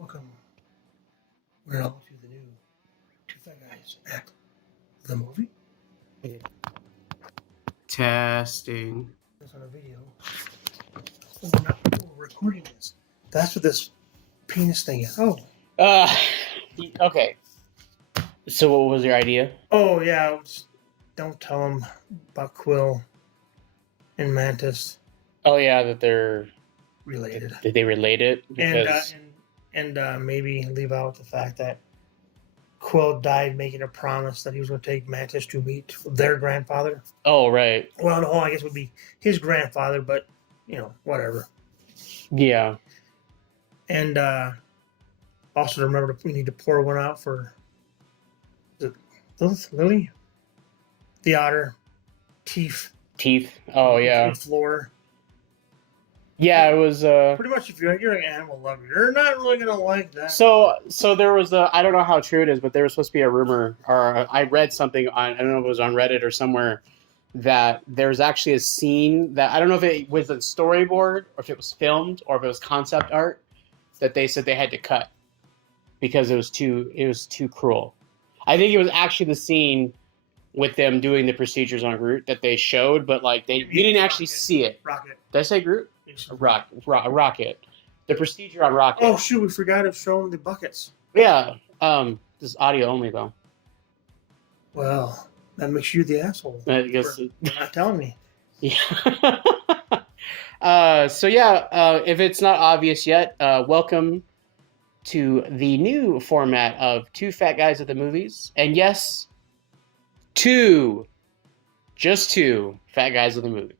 Welcome, one and all, to the new Two Fat Guys at the movie. Testing. This on a video. We're recording this. That's what this penis thing is. Oh. Okay. So what was your idea? Oh, yeah. Don't tell him about Quill and Mantis Oh yeah, that they're related. Did they relate it? Because And maybe leave out the fact that Quill died making a promise that he was going to take Mantis to meet their grandfather. oh right. Well, no, I guess it would be his grandfather, but, whatever. Yeah. And also remember we need to pour one out for Lily, the otter, Teeth. Oh yeah. Floor. Yeah, it was Pretty much, if you're an animal lover, you're not really gonna like that. So there was I don't know how true it is, but there was supposed to be a rumor, or I read something on, I don't know if it was on Reddit or somewhere, that there's actually a scene that, I don't know if it was a storyboard or if it was filmed or if it was concept art, that they said they had to cut because it was too cruel. I think it was actually the scene with them doing the procedures on Groot that they showed, but like you didn't actually see it. Rocket. Did I say Groot? Rocket. The procedure on Rocket. Oh shoot, we forgot to show them the buckets. Yeah. This is audio only though. Well, that makes you the asshole. I guess for not telling me. Yeah. If it's not obvious yet, welcome to the new format of Two Fat Guys at the Movies. And yes, just two fat guys at the movies.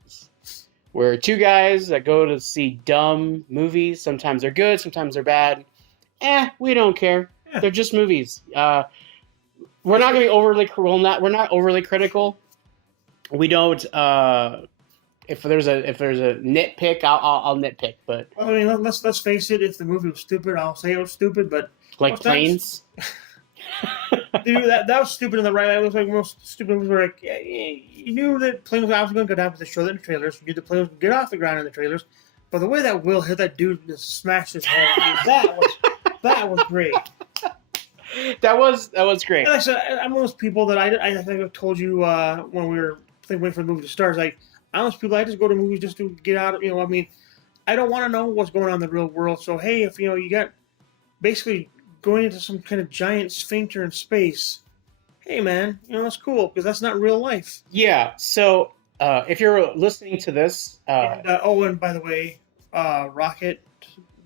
We're two guys that go to see dumb movies. Sometimes they're good, sometimes they're bad. We don't care. Yeah. They're just movies. We're not going to be we're not overly critical. We don't. If there's a nitpick, I'll nitpick. But I mean, let's face it. If the movie was stupid, I'll say it was stupid. But like planes. Dude, that was stupid in the right way. It was like most stupid movies were like, you knew that plane was obviously going to go down, but they showed it in the trailers. You knew the plane was going to get off the ground in the trailers. But the way that Will hit that dude and just smashed his head, that was great. That was great. And like I said, I'm one of those people that I think I've told you when we were waiting for the movie to start. Like, I'm one of those people, I just go to movies just to get out of, I mean, I don't want to know what's going on in the real world. So, hey, if, you got basically going into some kind of giant sphincter in space, hey man, that's cool because that's not real life. Yeah. So if you're listening to this, and by the way, Rocket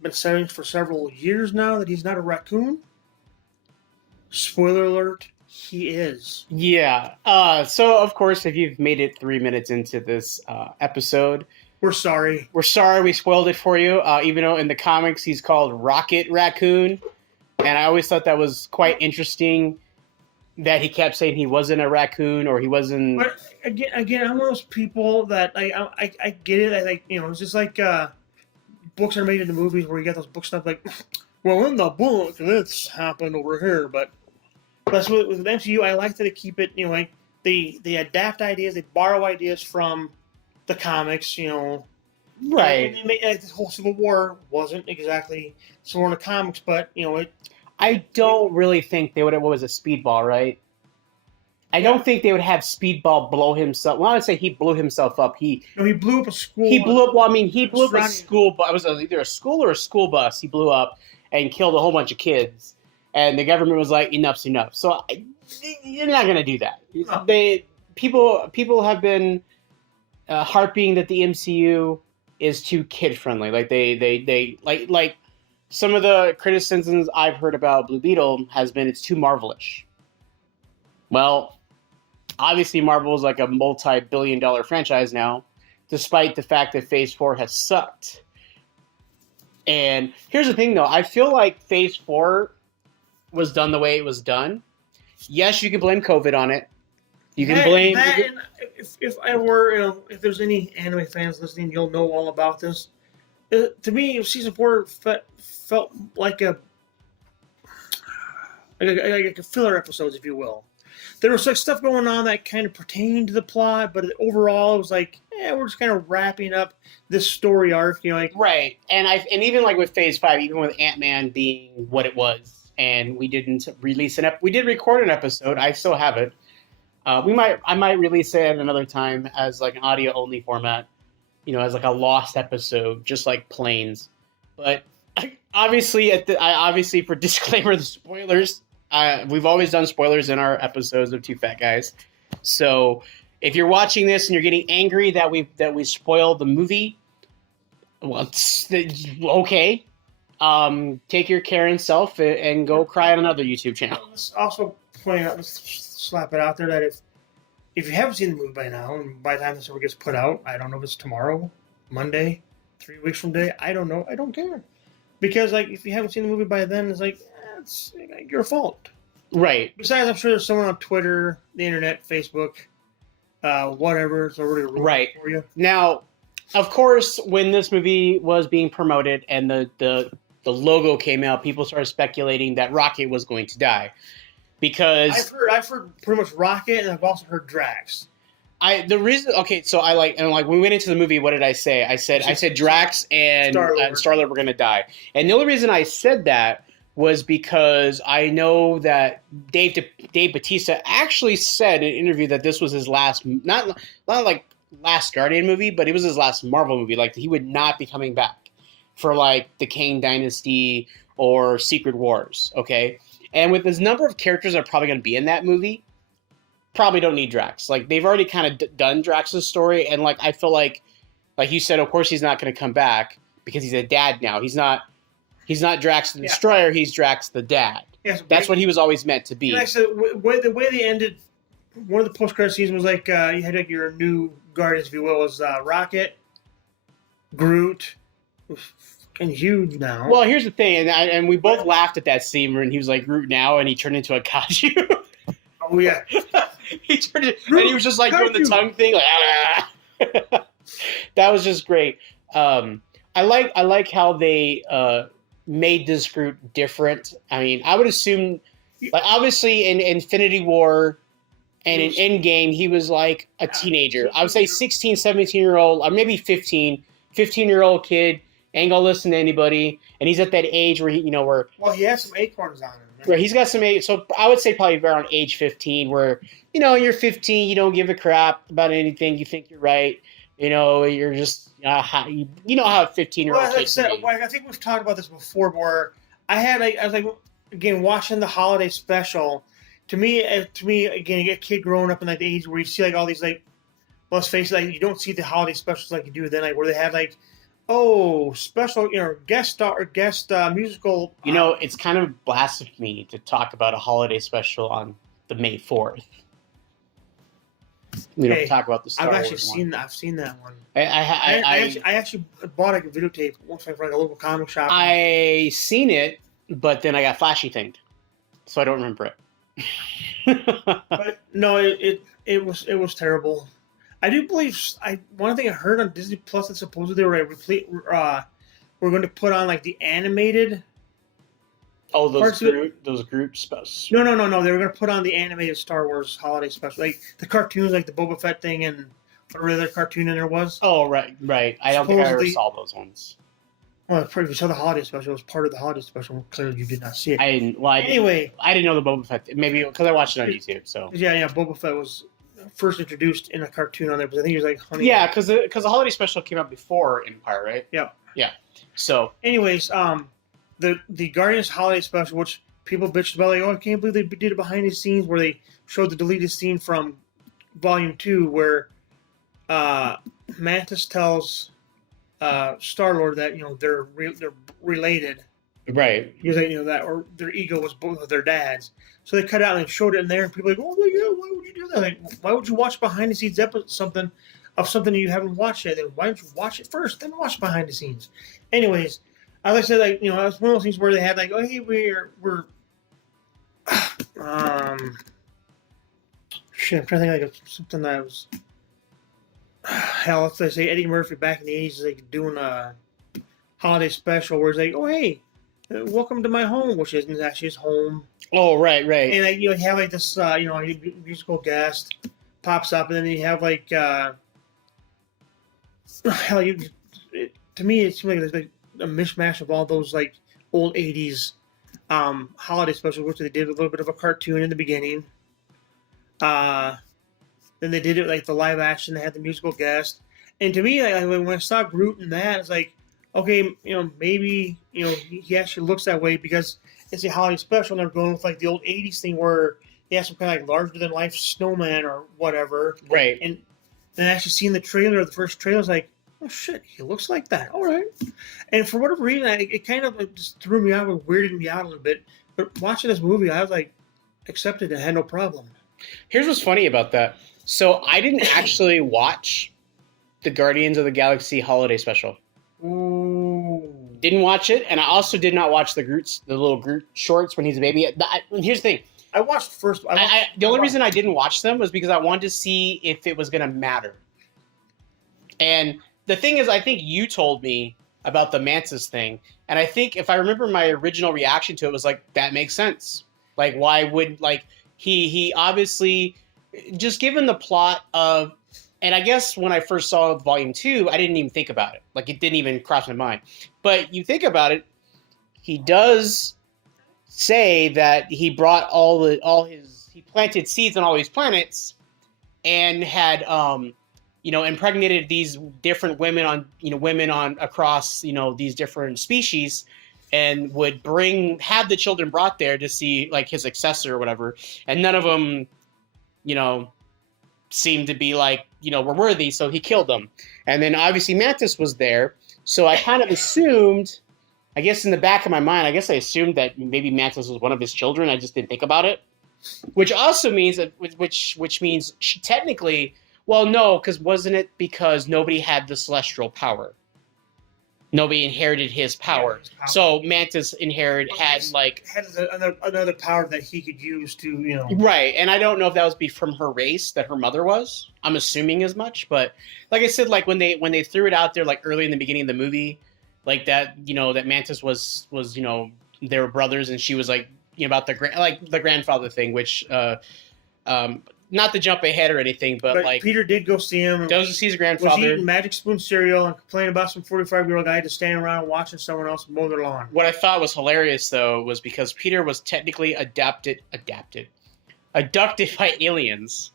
been saying for several years now that he's not a raccoon. Spoiler alert: he is. Yeah. So of course, if you've made it 3 minutes into this episode, we're sorry. We're sorry we spoiled it for you. Even though in the comics he's called Rocket Raccoon. And I always thought that was quite interesting that he kept saying he wasn't a raccoon or he wasn't. But again, I'm one of those people that I get it. I like, it's just like books are made into movies where you get those book stuff like, well, in the book this happened over here. But that's with MCU. I like that they keep it. Like they adapt ideas, they borrow ideas from the comics. Right. Like the whole Civil War wasn't exactly Civil War in the comics, but I don't really think they would have. What was a Speedball, right? I don't think they would have Speedball blow himself. Well, I would say he blew himself up. He blew up a school. He blew up. Well, I mean, he blew up a school. But it was either a school or a school bus. He blew up and killed a whole bunch of kids. And the government was like, "Enough's enough." So you're not going to do that. No. People have been harping that the MCU is too kid friendly. Like they like. Some of the criticisms I've heard about Blue Beetle has been it's too Marvel-ish. Well, obviously Marvel is like a multi-billion-dollar franchise now, despite the fact that Phase 4 has sucked. And here's the thing, though. I feel like Phase 4 was done the way it was done. Yes, you can blame COVID on it. You can blame... If I were, if there's any anime fans listening, you'll know all about this. To me, Season 4 felt like a filler episodes, if you will. There was like stuff going on that kind of pertained to the plot, but overall it was like, yeah, we're just kind of wrapping up this story arc. You know, like Right, and even like with Phase 5, even with Ant-Man being what it was, and we didn't release we did record an episode. I still have it. I might release it at another time as like an audio only format, as like a lost episode, just like Planes. But obviously, obviously for disclaimer, the spoilers. We've always done spoilers in our episodes of Two Fat Guys. So if you're watching this and you're getting angry that we spoiled the movie, well, it's okay. Take your Karen self and go cry on another YouTube channel. let's also point out, let's slap it out there that if you haven't seen the movie by now, and by the time this ever gets put out, I don't know if it's tomorrow, Monday, 3 weeks from today, I don't know. I don't care. Because, like, if you haven't seen the movie by then, it's like, it's your fault. Right. Besides, I'm sure there's someone on Twitter, the internet, Facebook, whatever, it's already ruined for you. Now, of course, when this movie was being promoted and the logo came out, people started speculating that Rocket was going to die. Because I've heard pretty much Rocket, and I've also heard Drax. When we went into the movie, what did I say? I said Drax and Star-Lord were going to die. And the only reason I said that was because I know that Dave Bautista actually said in an interview that this was his last, not like last Guardian movie, but it was his last Marvel movie. Like, he would not be coming back for like the Kang Dynasty or Secret Wars. Okay. And with this number of characters that are probably going to be in that movie, probably don't need Drax. Like, they've already kind of done Drax's story, and like I feel like you said, of course he's not going to come back because he's a dad now. He's not Drax the Destroyer. He's Drax the dad. Yeah, so that's what he was always meant to be. And I said the way they ended, one of the post-credit scenes was like you had like your new Guardians, if you will, was Rocket, Groot. And huge now. Well, here's the thing, and we both laughed at that scene when he was like Groot now, and he turned into a kaiju. Oh yeah, he turned it, and he was just like doing the tongue thing, like ah. That was just great. I like how they made this Groot different. I mean, I would assume, like, obviously in Infinity War and in Endgame, he was like a teenager. I would say 16, 17-year-old, or maybe 15-year-old kid. Ain't gonna listen to anybody, and he's at that age where he has some acorns on him. Right? Where he's got some age, so I would say probably around age 15, where you're 15, you don't give a crap about anything, you think you're right, you're just how a 15-year-old kid. I think we've talked about this before, where I was like again watching the holiday special. To me again, you get a kid growing up in like the age where you see like all these like, let's face it, like you don't see the holiday specials like you do then, like where they have like. Oh, special, guest star or guest musical. It's kind of blasphemy to talk about a holiday special on the May 4th. We don't talk about the Star Wars one. I've seen that one. I actually bought a videotape once from like a local comic shop. I seen it, but then I got flashy thinged, so I don't remember it. But no, it was terrible. I do believe one thing I heard on Disney Plus that supposedly we're going to put on like the animated. Oh, those Groot specials. No. They were going to put on the animated Star Wars holiday special, like the cartoons, like the Boba Fett thing and whatever other cartoon in there was. Oh, right. I don't think I ever saw those ones. Well, if you saw the holiday special, it was part of the holiday special. Clearly, you did not see it. I didn't know the Boba Fett. Maybe because I watched it on YouTube. So yeah, Boba Fett was first introduced in a cartoon on there, because I think he was like Honey. Yeah, because the holiday special came out before Empire, right? Yeah. So, anyways, the Guardians holiday special, which people bitched about, like, oh, I can't believe they did it behind the scenes, where they showed the deleted scene from Volume 2, where Mantis tells Star-Lord that they're related. Right. Because that, or their ego was both of their dads. So they cut out and showed it in there, and people are like, oh my god, why would you do that? Like, why would you watch behind the scenes episode something you haven't watched yet? Then why don't you watch it first, then watch behind the scenes? Anyways, as I said, like, it was one of those things where they had like, oh hey, we're shit, I'm trying to think like of something that was hell, let's say Eddie Murphy back in the 80s is like doing a holiday special where he's like, oh hey, welcome to my home, which isn't actually his home. Oh, right. And like, you have like this, musical guest pops up, and then you have like hell, to me, it seems like there's like a mishmash of all those like old '80s holiday specials, which they did a little bit of a cartoon in the beginning. Uh, then they did it like the live action. They had the musical guest, and to me, like, when I saw Groot in that, it's like, okay, maybe he actually looks that way because it's a holiday special, and they're going with like the old '80s thing where he has some kind of like larger than life snowman or whatever, Right. and then actually seeing the trailer, the first trailer, is like, oh shit, he looks like that. All right. And for whatever reason, it kind of just threw me out, it weirded me out a little bit. But watching this movie, I was like, accepted it, had no problem. Here's what's funny about that. So I didn't actually watch the Guardians of the Galaxy holiday special. Ooh. Didn't watch it, and I also did not watch the little Groot shorts when he's a baby. Here's the thing. I watched first. The only reason I didn't watch them was because I wanted to see if it was going to matter. And the thing is, I think you told me about the Mantis thing, and I think if I remember my original reaction to it was like, that makes sense. Like, why would he obviously, just given the plot of, and I guess when I first saw Volume 2, I didn't even think about it. Like, it didn't even cross my mind. But you think about it, he does say that he brought he planted seeds on all these planets and had impregnated these different women on across these different species, and would have the children brought there to see like his successor or whatever, and none of them seemed to be were worthy, so he killed them. And then obviously Mantis was there, so I kind of assumed, I guess in the back of my mind, I assumed that maybe Mantis was one of his children. I just didn't think about it. Which also means that, which means she technically, well, no, because wasn't it because nobody had the celestial power? Nobody inherited his power. Yeah, So Mantis had another power that he could use to, Right, and I don't know if that was from her race that her mother was. I'm assuming as much, but like I said, like when they threw it out there, like early in the beginning of the movie, like that, that Mantis was they were brothers, and she was like about the grandfather thing, which not to jump ahead or anything, but like Peter did go see him. Goes to see his grandfather. Was eating Magic Spoon cereal and complaining about some 45-year-old guy just standing around watching someone else mow their lawn. What I thought was hilarious though was because Peter was technically abducted by aliens,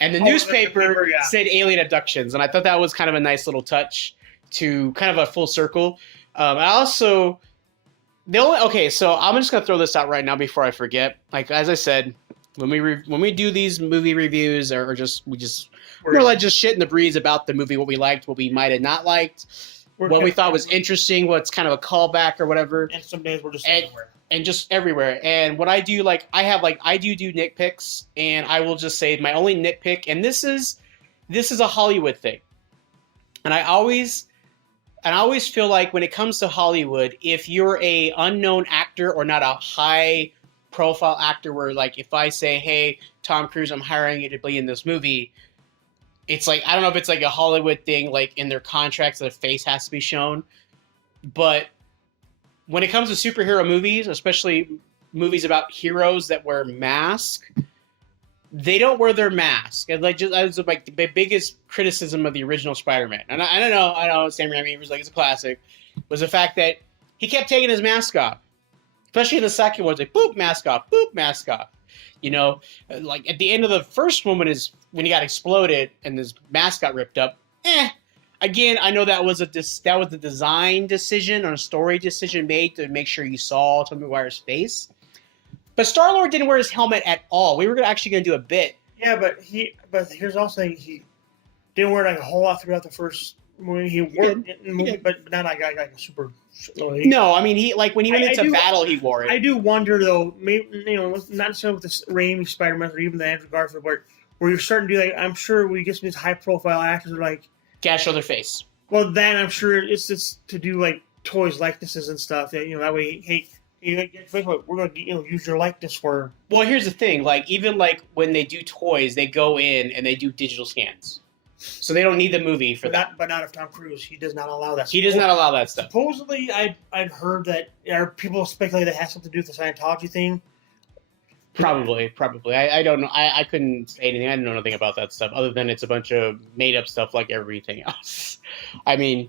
and the newspaper said alien abductions, and I thought that was kind of a nice little touch to kind of a full circle. I also so I'm just gonna throw this out right now before I forget. Like as I said, when we do these movie reviews, we're like just shitting the breeze about the movie, what we liked, what we might have not liked, what we thought was interesting, what's kind of a callback or whatever. And some days we're just everywhere. And just everywhere. And what I do, I do nitpicks, and I will just say my only nitpick, and this is a Hollywood thing, and I always feel like when it comes to Hollywood, if you're a unknown actor or not a high profile actor, where like if I say, hey, Tom Cruise, I'm hiring you to be in this movie, it's like, I don't know if it's like a Hollywood thing, like in their contracts their face has to be shown, but when it comes to superhero movies, especially movies about heroes that wear masks, they don't wear their mask. And that was like the biggest criticism of the original Spider-Man. And I know Sam Raimi was like, it's a classic, was the fact that he kept taking his mask off. Especially in the second one, it's like, boop, mask off, boop, mask off. Like at the end of the first one, when he got exploded and his mask got ripped up. Again, I know that was a design decision or a story decision made to make sure you saw Tobey Maguire's face. But Star-Lord didn't wear his helmet at all. We were actually going to do a bit. Yeah, but here's also he didn't wear it like a whole lot throughout the first movie. He wore it in the movie, but not like a super. No, I mean he when he went into battle, he wore it. I do wonder though, maybe not necessarily with the Raimi Spider-Man or even the Andrew Garfield, but where you're starting to do like, I'm sure we get some of these high-profile actors are like, can't show their face. Well, then I'm sure it's just to do like toys likenesses and stuff. That that way, hey, we're going to use your likeness for. Well, here's the thing. Like even like when they do toys, they go in and they do digital scans, so they don't need the movie for that. But not if Tom Cruise. He does not allow that. He does not allow that stuff. Supposedly, I've heard that people speculate that has something to do with the Scientology thing. Probably. I don't know. I couldn't say anything. I didn't know nothing about that stuff other than it's a bunch of made up stuff like everything else. I mean,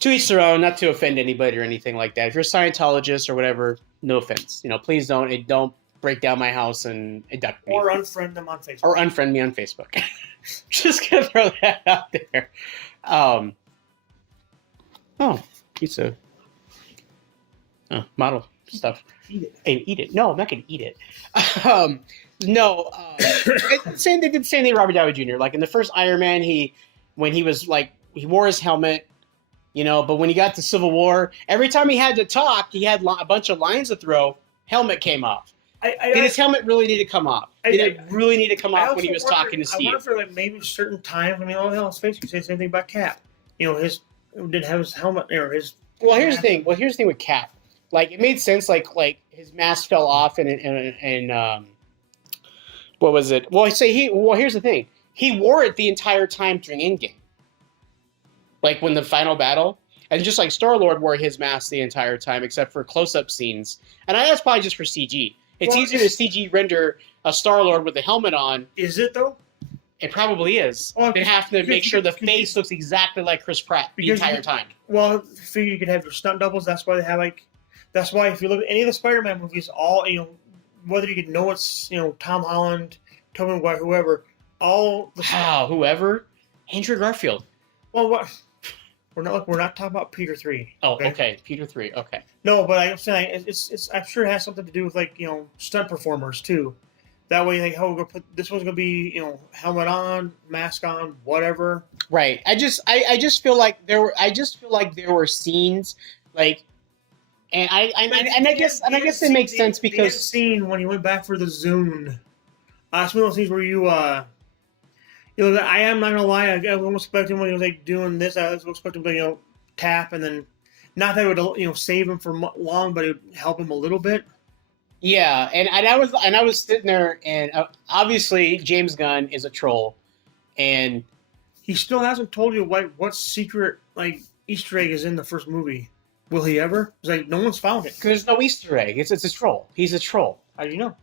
to each their own. Not to offend anybody or anything like that. If you're a Scientologist or whatever, no offense. Please don't break down my house and abduct me. Or unfriend them on Facebook. Or unfriend me on Facebook. Just gonna throw that out there. Pizza. Model stuff. Eat it. And eat it. No, I'm not gonna eat it. They did the same thing. Robert Downey Jr. Like in the first Iron Man, when he was like he wore his helmet. But when he got to Civil War, every time he had to talk, he had a bunch of lines to throw. Helmet came off. Did his helmet really need to come off? Did it really need to come off when he was talking to Steve? I wonder for like maybe certain times. I mean, let's face it, you say the same thing about Cap. His didn't have his helmet or his. Well, here's the thing. With Cap, like it made sense. Like his mask fell off and what was it? Well, here's the thing. He wore it the entire time during Endgame. Like when the final battle, and just like Star-Lord wore his mask the entire time, except for close-up scenes. And that's probably just for CG. It's easier to CG render a Star-Lord with a helmet on. Is it though? It probably is. They have to make sure the face looks exactly like Chris Pratt the entire time. Well, I figure you could have your stunt doubles. That's why they have That's why if you look at any of the Spider-Man movies, all whether you can know it's Tom Holland, Tobey Maguire, whoever, all the whoever, Andrew Garfield. Well, what? We're not talking about Peter 3. Oh, okay. Peter 3. Okay. No, but I'm saying it's. I'm sure it has something to do with stunt performers too. That way, we're gonna put this one's gonna be helmet on, mask on, whatever. Right. I just feel like there were scenes like, and I guess it makes sense because the scene when he went back for the Zune. It's one of those things where you. I am not gonna lie. I was expecting when he was doing this. I was expecting to tap and then, not that it would save him for long, but it would help him a little bit. Yeah, and I was sitting there, and obviously James Gunn is a troll, and he still hasn't told you what secret Easter egg is in the first movie. Will he ever? It's no one's found it. Because there's no Easter egg. It's a troll. He's a troll. How do you know?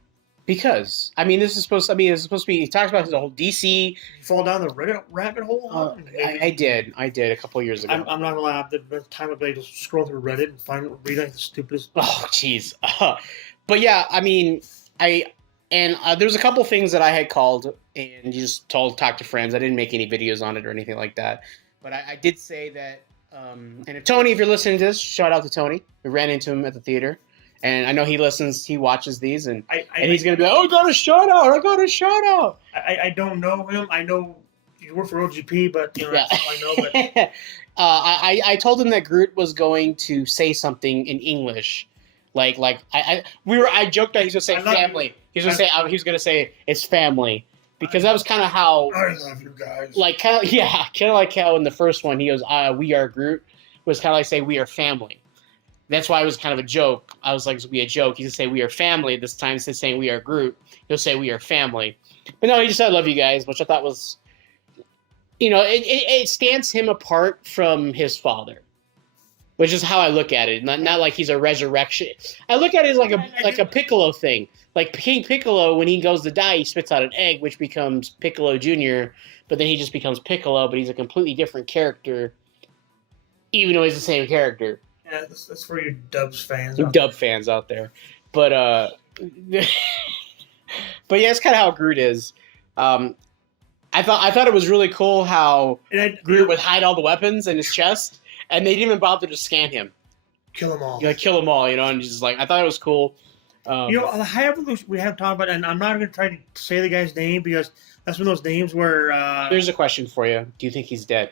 Because this is supposed to be. He talks about his whole DC. Fall down the Reddit rabbit hole. I did a couple of years ago. I'm not gonna lie. The time of day to scroll through Reddit and read the stupidest. Oh, jeez. But yeah, there's a couple things that I had called and just talk to friends. I didn't make any videos on it or anything like that. But I did say that. And if Tony, if you're listening to this, shout out to Tony. We ran into him at the theater. And I know he watches these, and he's going to be like, I got a shout out. I don't know him. I know you work for OGP, but that's all I know. But I told him that Groot was going to say something in English. I joked that he's going to say family. He was going to say it's family. Because that was kind of how... I love you guys. Kind of like how in the first one he goes, we are Groot, was kind of like say we are family. That's why it was kind of a joke. I was like, it's going to be a joke. He's going to say we are family. This time instead of saying we are Groot, he'll say we are family. But no, he just said I love you guys, which I thought was, it stands him apart from his father, which is how I look at it. Not like he's a resurrection. I look at it as like a Piccolo thing. Like King Piccolo, when he goes to die, he spits out an egg, which becomes Piccolo Jr., but then he just becomes Piccolo, but he's a completely different character, even though he's the same character. Yeah, that's for you Dubs fans. Dub fans out there. But yeah, it's kind of how Groot is. I thought it was really cool how Groot would hide all the weapons in his chest, and they didn't even bother to scan him. Kill them all. Kill them all, and just I thought it was cool. The High Evolution we haven't talked about, and I'm not going to try to say the guy's name because that's one of those names where... Here's a question for you. Do you think he's dead?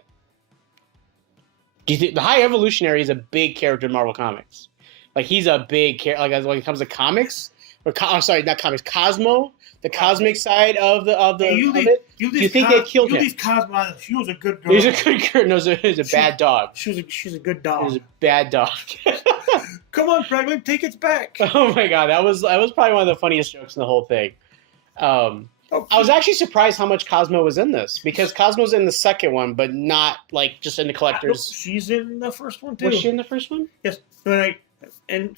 Do you think the High Evolutionary is a big character in Marvel Comics? He's a big character. When it comes to comics, not comics, Cosmo, the cosmic side of it. Do you think they killed him? Cosmo. She was a good girl. He's a good girl. No, he's a bad dog. She's a good dog. He's a bad dog. Come on, Franklin, take it back. Oh my god, that was probably one of the funniest jokes in the whole thing. I was actually surprised how much Cosmo was in this, because Cosmo's in the second one, but not just in the collectors. She's in the first one too. Was she in the first one? Yes. And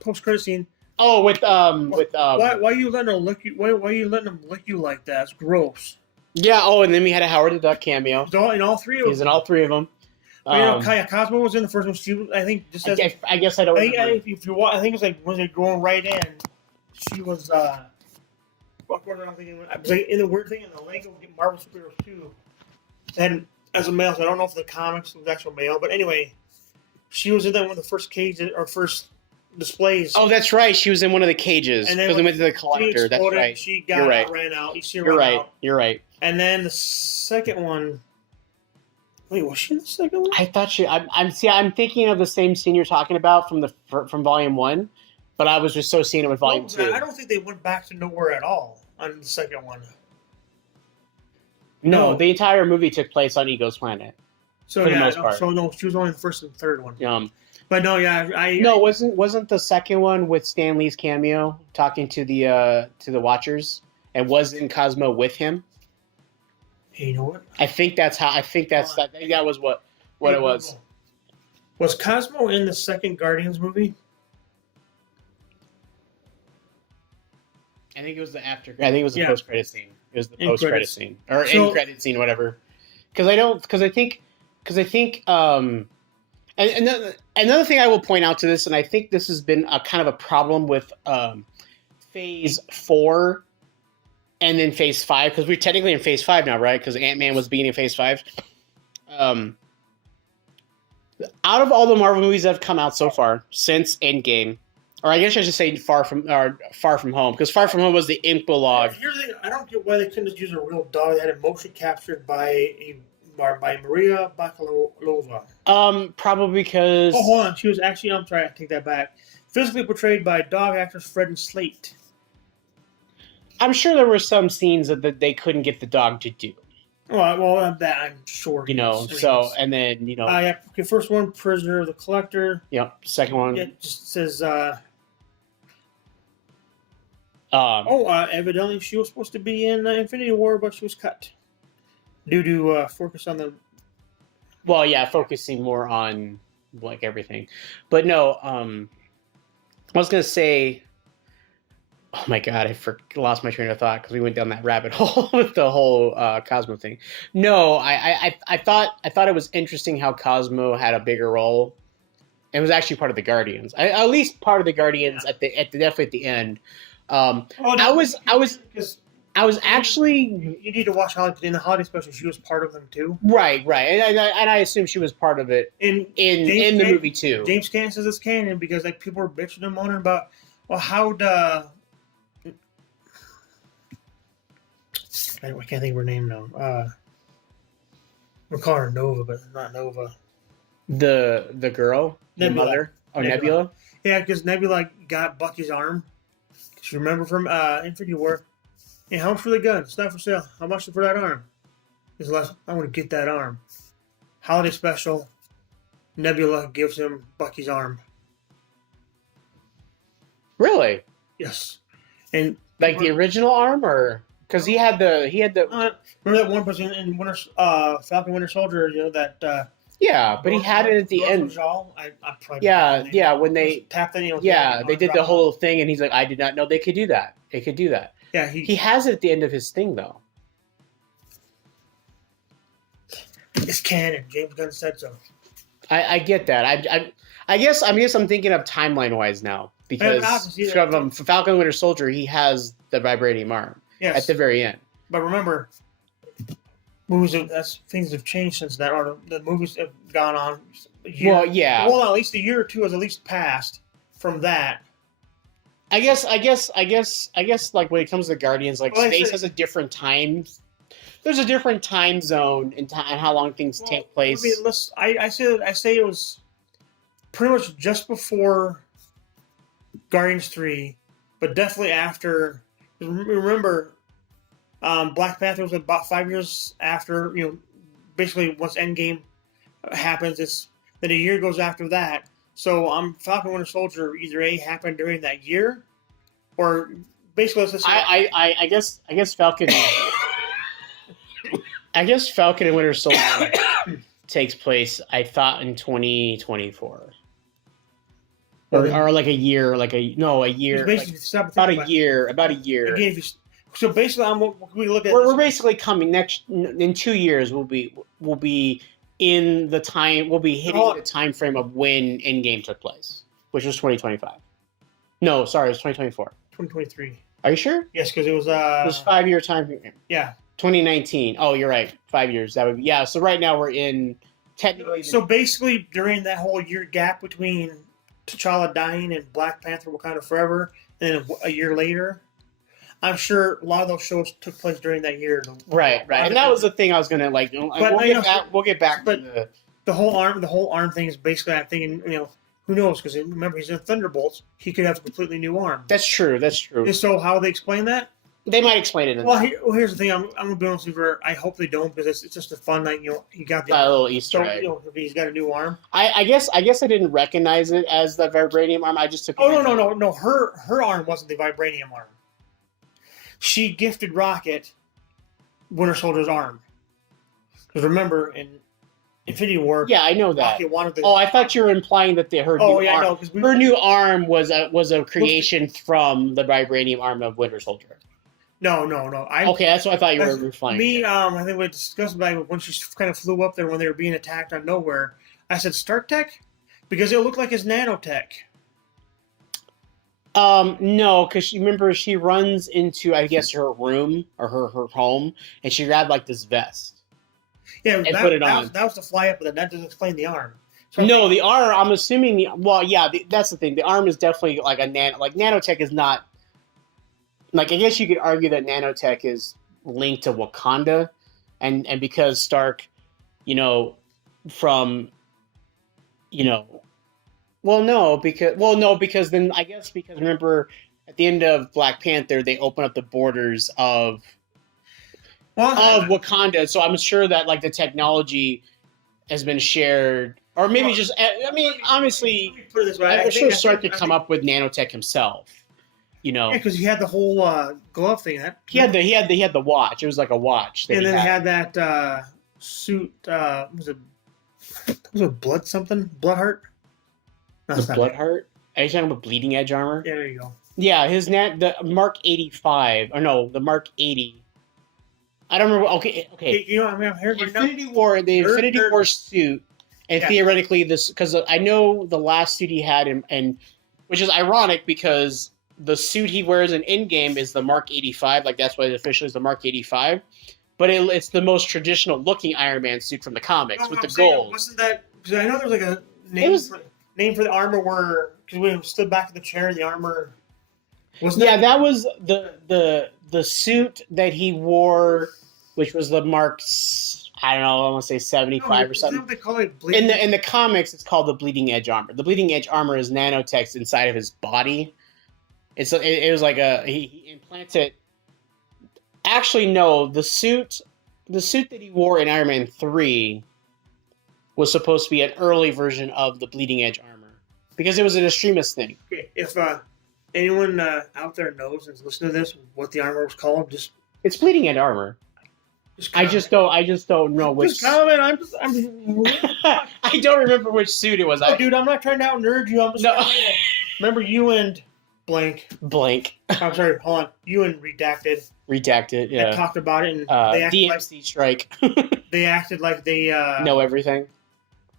post credit scene. Why are you letting them lick you? Why are you letting them lick you like that? It's gross. Yeah. Oh, and then we had a Howard the Duck cameo. In all three of them. He's in all three of them. Kaya Cosmo was in the first one. She was, I think, just as I guess I don't. I think it's like when they're going right in, she was. What was I thinking? I was like in the weird thing in the Lego Marvel Superheroes 2. And as a male, so I don't know if the comics was actual male, but anyway, she was in that one of the first cages or first displays. Oh, that's right. She was in one of the cages because we went to the collector. That's right. She got right. out, ran out. You're right. Out. You're right. And then the second one. Wait, was she in the second one? I thought she. I'm thinking of the same scene you're talking about from Volume 1, but I was associating it with Volume 2. I don't think they went back to nowhere at all on the second one. No, the entire movie took place on Ego's planet. So for the most part. So no, she was only in the first and third one. But wasn't the second one with Stan Lee's cameo talking to the Watchers, and wasn't Cosmo with him? Hey, you know what? I think that was what it was. Was Cosmo in the second Guardians movie? I think it was the after. I think it was the post credit scene. It was the post credit scene or end credit scene, whatever. Because I think. And another thing I will point out to this, and I think this has been a kind of a problem with Phase 4 and then Phase 5, because we're technically in Phase 5 now, right? Because Ant-Man was beginning of Phase 5. Out of all the Marvel movies that have come out so far since Endgame, or I guess I should say Far From Home, because Far From Home was the epilogue. I don't get why they couldn't just use a real dog that had motion captured by Maria Bakalova. Probably because... Oh, hold on. She was actually... I'm sorry, I take that back. Physically portrayed by dog actors Fred and Slate. I'm sure there were some scenes that they couldn't get the dog to do. Well, that I'm sure. So, and then, yeah, okay, first one, Prisoner of the Collector. Yep, second one. It just says... evidently she was supposed to be in Infinity War, but she was cut. Due to focus on the... Well, yeah, focusing more on, like, everything. But no, I was going to say... Oh my god, I lost my train of thought because we went down that rabbit hole with the whole Cosmo thing. No, I thought it was interesting how Cosmo had a bigger role. It was actually part of the Guardians. At least part of the Guardians definitely at the end. I was actually... You need to watch in the holiday special. She was part of them too. Right, and I assume she was part of it in the movie too. James Caan says it's canon because like people were bitching and moaning about how'd I can't think of her name now. We're calling her Nova, but not Nova. The girl, Nebula. The mother, Nebula. Yeah, because Nebula got Bucky's arm. You remember from Infinity War? Hey, how much for the gun? It's not for sale. How much for that arm? It's less. I want to get that arm. Holiday special. Nebula gives him Bucky's arm. Really? Yes. And like the original arm, or because he had the remember that one person in Falcon Winter Soldier, that. Yeah, but he had it at the end. When they tapped the they did the whole thing, and he's like, I did not know they could do that. They could do that. Yeah, he has it at the end of his thing, though. It's canon. James Gunn said so. I get that. I guess I'm thinking of timeline wise now because from Falcon Winter Soldier, he has the vibranium arm at the very end. But remember, things have changed since that. Or the movies have gone on. Well, yeah. Well, at least a year or two has at least passed from that. I guess. Like when it comes to Guardians, like space has a different time. There's a different time zone and how long things take place. I say it was pretty much just before Guardians 3, but definitely after. Remember, Black Panther was about 5 years after. Basically once Endgame happens, then a year goes after that. So Falcon Winter Soldier either happened during that year, or basically let's just say I guess Falcon. I guess Falcon and Winter Soldier takes place, I thought, in 2024. or like a year, a year, basically about a year. Again, so basically, we look at. We're basically coming in 2 years. We'll be in the time. We'll be hitting the time frame of when Endgame took place, which was 2025. No, sorry, it was 2024. 2023. Are you sure? Yes, because it was 5-year time frame. Yeah. 2019. Oh, you're right. 5 years. That would be, yeah. So right now we're in technically. So basically, during that whole year gap between T'Challa dying and Black Panther Wakanda Forever, and then a year later, I'm sure a lot of those shows took place during that year. Right. And that was the thing I was gonna like. But we'll get back. But the whole arm thing is basically, I'm thinking, who knows? Because remember, he's in Thunderbolts. He could have a completely new arm. That's true. And so how they explain that? They might explain it. Here's the thing. I'm gonna be honest with you. I hope they don't, because it's just a fun night. He got the little Easter egg. He's got a new arm. I guess I didn't recognize it as the vibranium arm. I just took. Oh no! Her arm wasn't the vibranium arm. She gifted Rocket Winter Soldier's arm. Because remember, in Infinity War, yeah, I know that. Rocket wanted I thought you were implying that her new arm was a creation from the vibranium arm of Winter Soldier. No. Okay, that's what I thought you were replying to. I think we discussed about it when she kind of flew up there when they were being attacked on nowhere. I said Stark Tech because it looked like it's nanotech. No, because remember she runs into, I guess, her room or her home, and she grabbed like this vest. Yeah, and put it on. That was the fly up, but that doesn't explain the arm. So the arm. I'm assuming that's the thing. The arm is definitely like nanotech is not. Like, I guess you could argue that nanotech is linked to Wakanda, and because Stark, from, because then I guess because remember at the end of Black Panther they open up the borders of Wakanda, so I'm sure that like the technology has been shared, or maybe honestly, put it this way, I'm sure Stark could come up with nanotech himself. Yeah, because he had the whole glove thing. He had the watch. It was like a watch. And then he had that suit. Was it blood something? Bloodheart? No, the Bloodheart? Are you talking about Bleeding Edge armor? Yeah, there you go. Yeah, the Mark 85. Or no, the Mark 80. I don't remember. Okay. I'm here. Infinity War suit, and theoretically this, because I know the last suit he had, and which is ironic because the suit he wears in Endgame is the Mark 85. Like, that's why it officially is the Mark 85. But it's the most traditional looking Iron Man suit from the comics with the gold. Wasn't that? Because I know there was like a name for the armor where, because we stood back in the chair, the armor. That was the suit that he wore, which was the Mark. I don't know. I want to say 75 or something. They call it in the comics, it's called the Bleeding Edge armor. The Bleeding Edge armor is nanotech inside of his body. It was like he implanted. Actually, no. The suit that he wore in Iron Man 3 was supposed to be an early version of the Bleeding Edge armor because it was an extremist thing. Okay, if anyone out there knows and is listening to this, what the armor was called, it's Bleeding Edge armor. I just don't know which. Just comment. I'm just. I don't remember which suit it was. Dude, I'm not trying to out nerd you. I'm just. No. Remember you and. Blank. I'm sorry, hold on. You and Redacted, yeah. Talked about it, and they acted DMC strike. They acted like they know everything.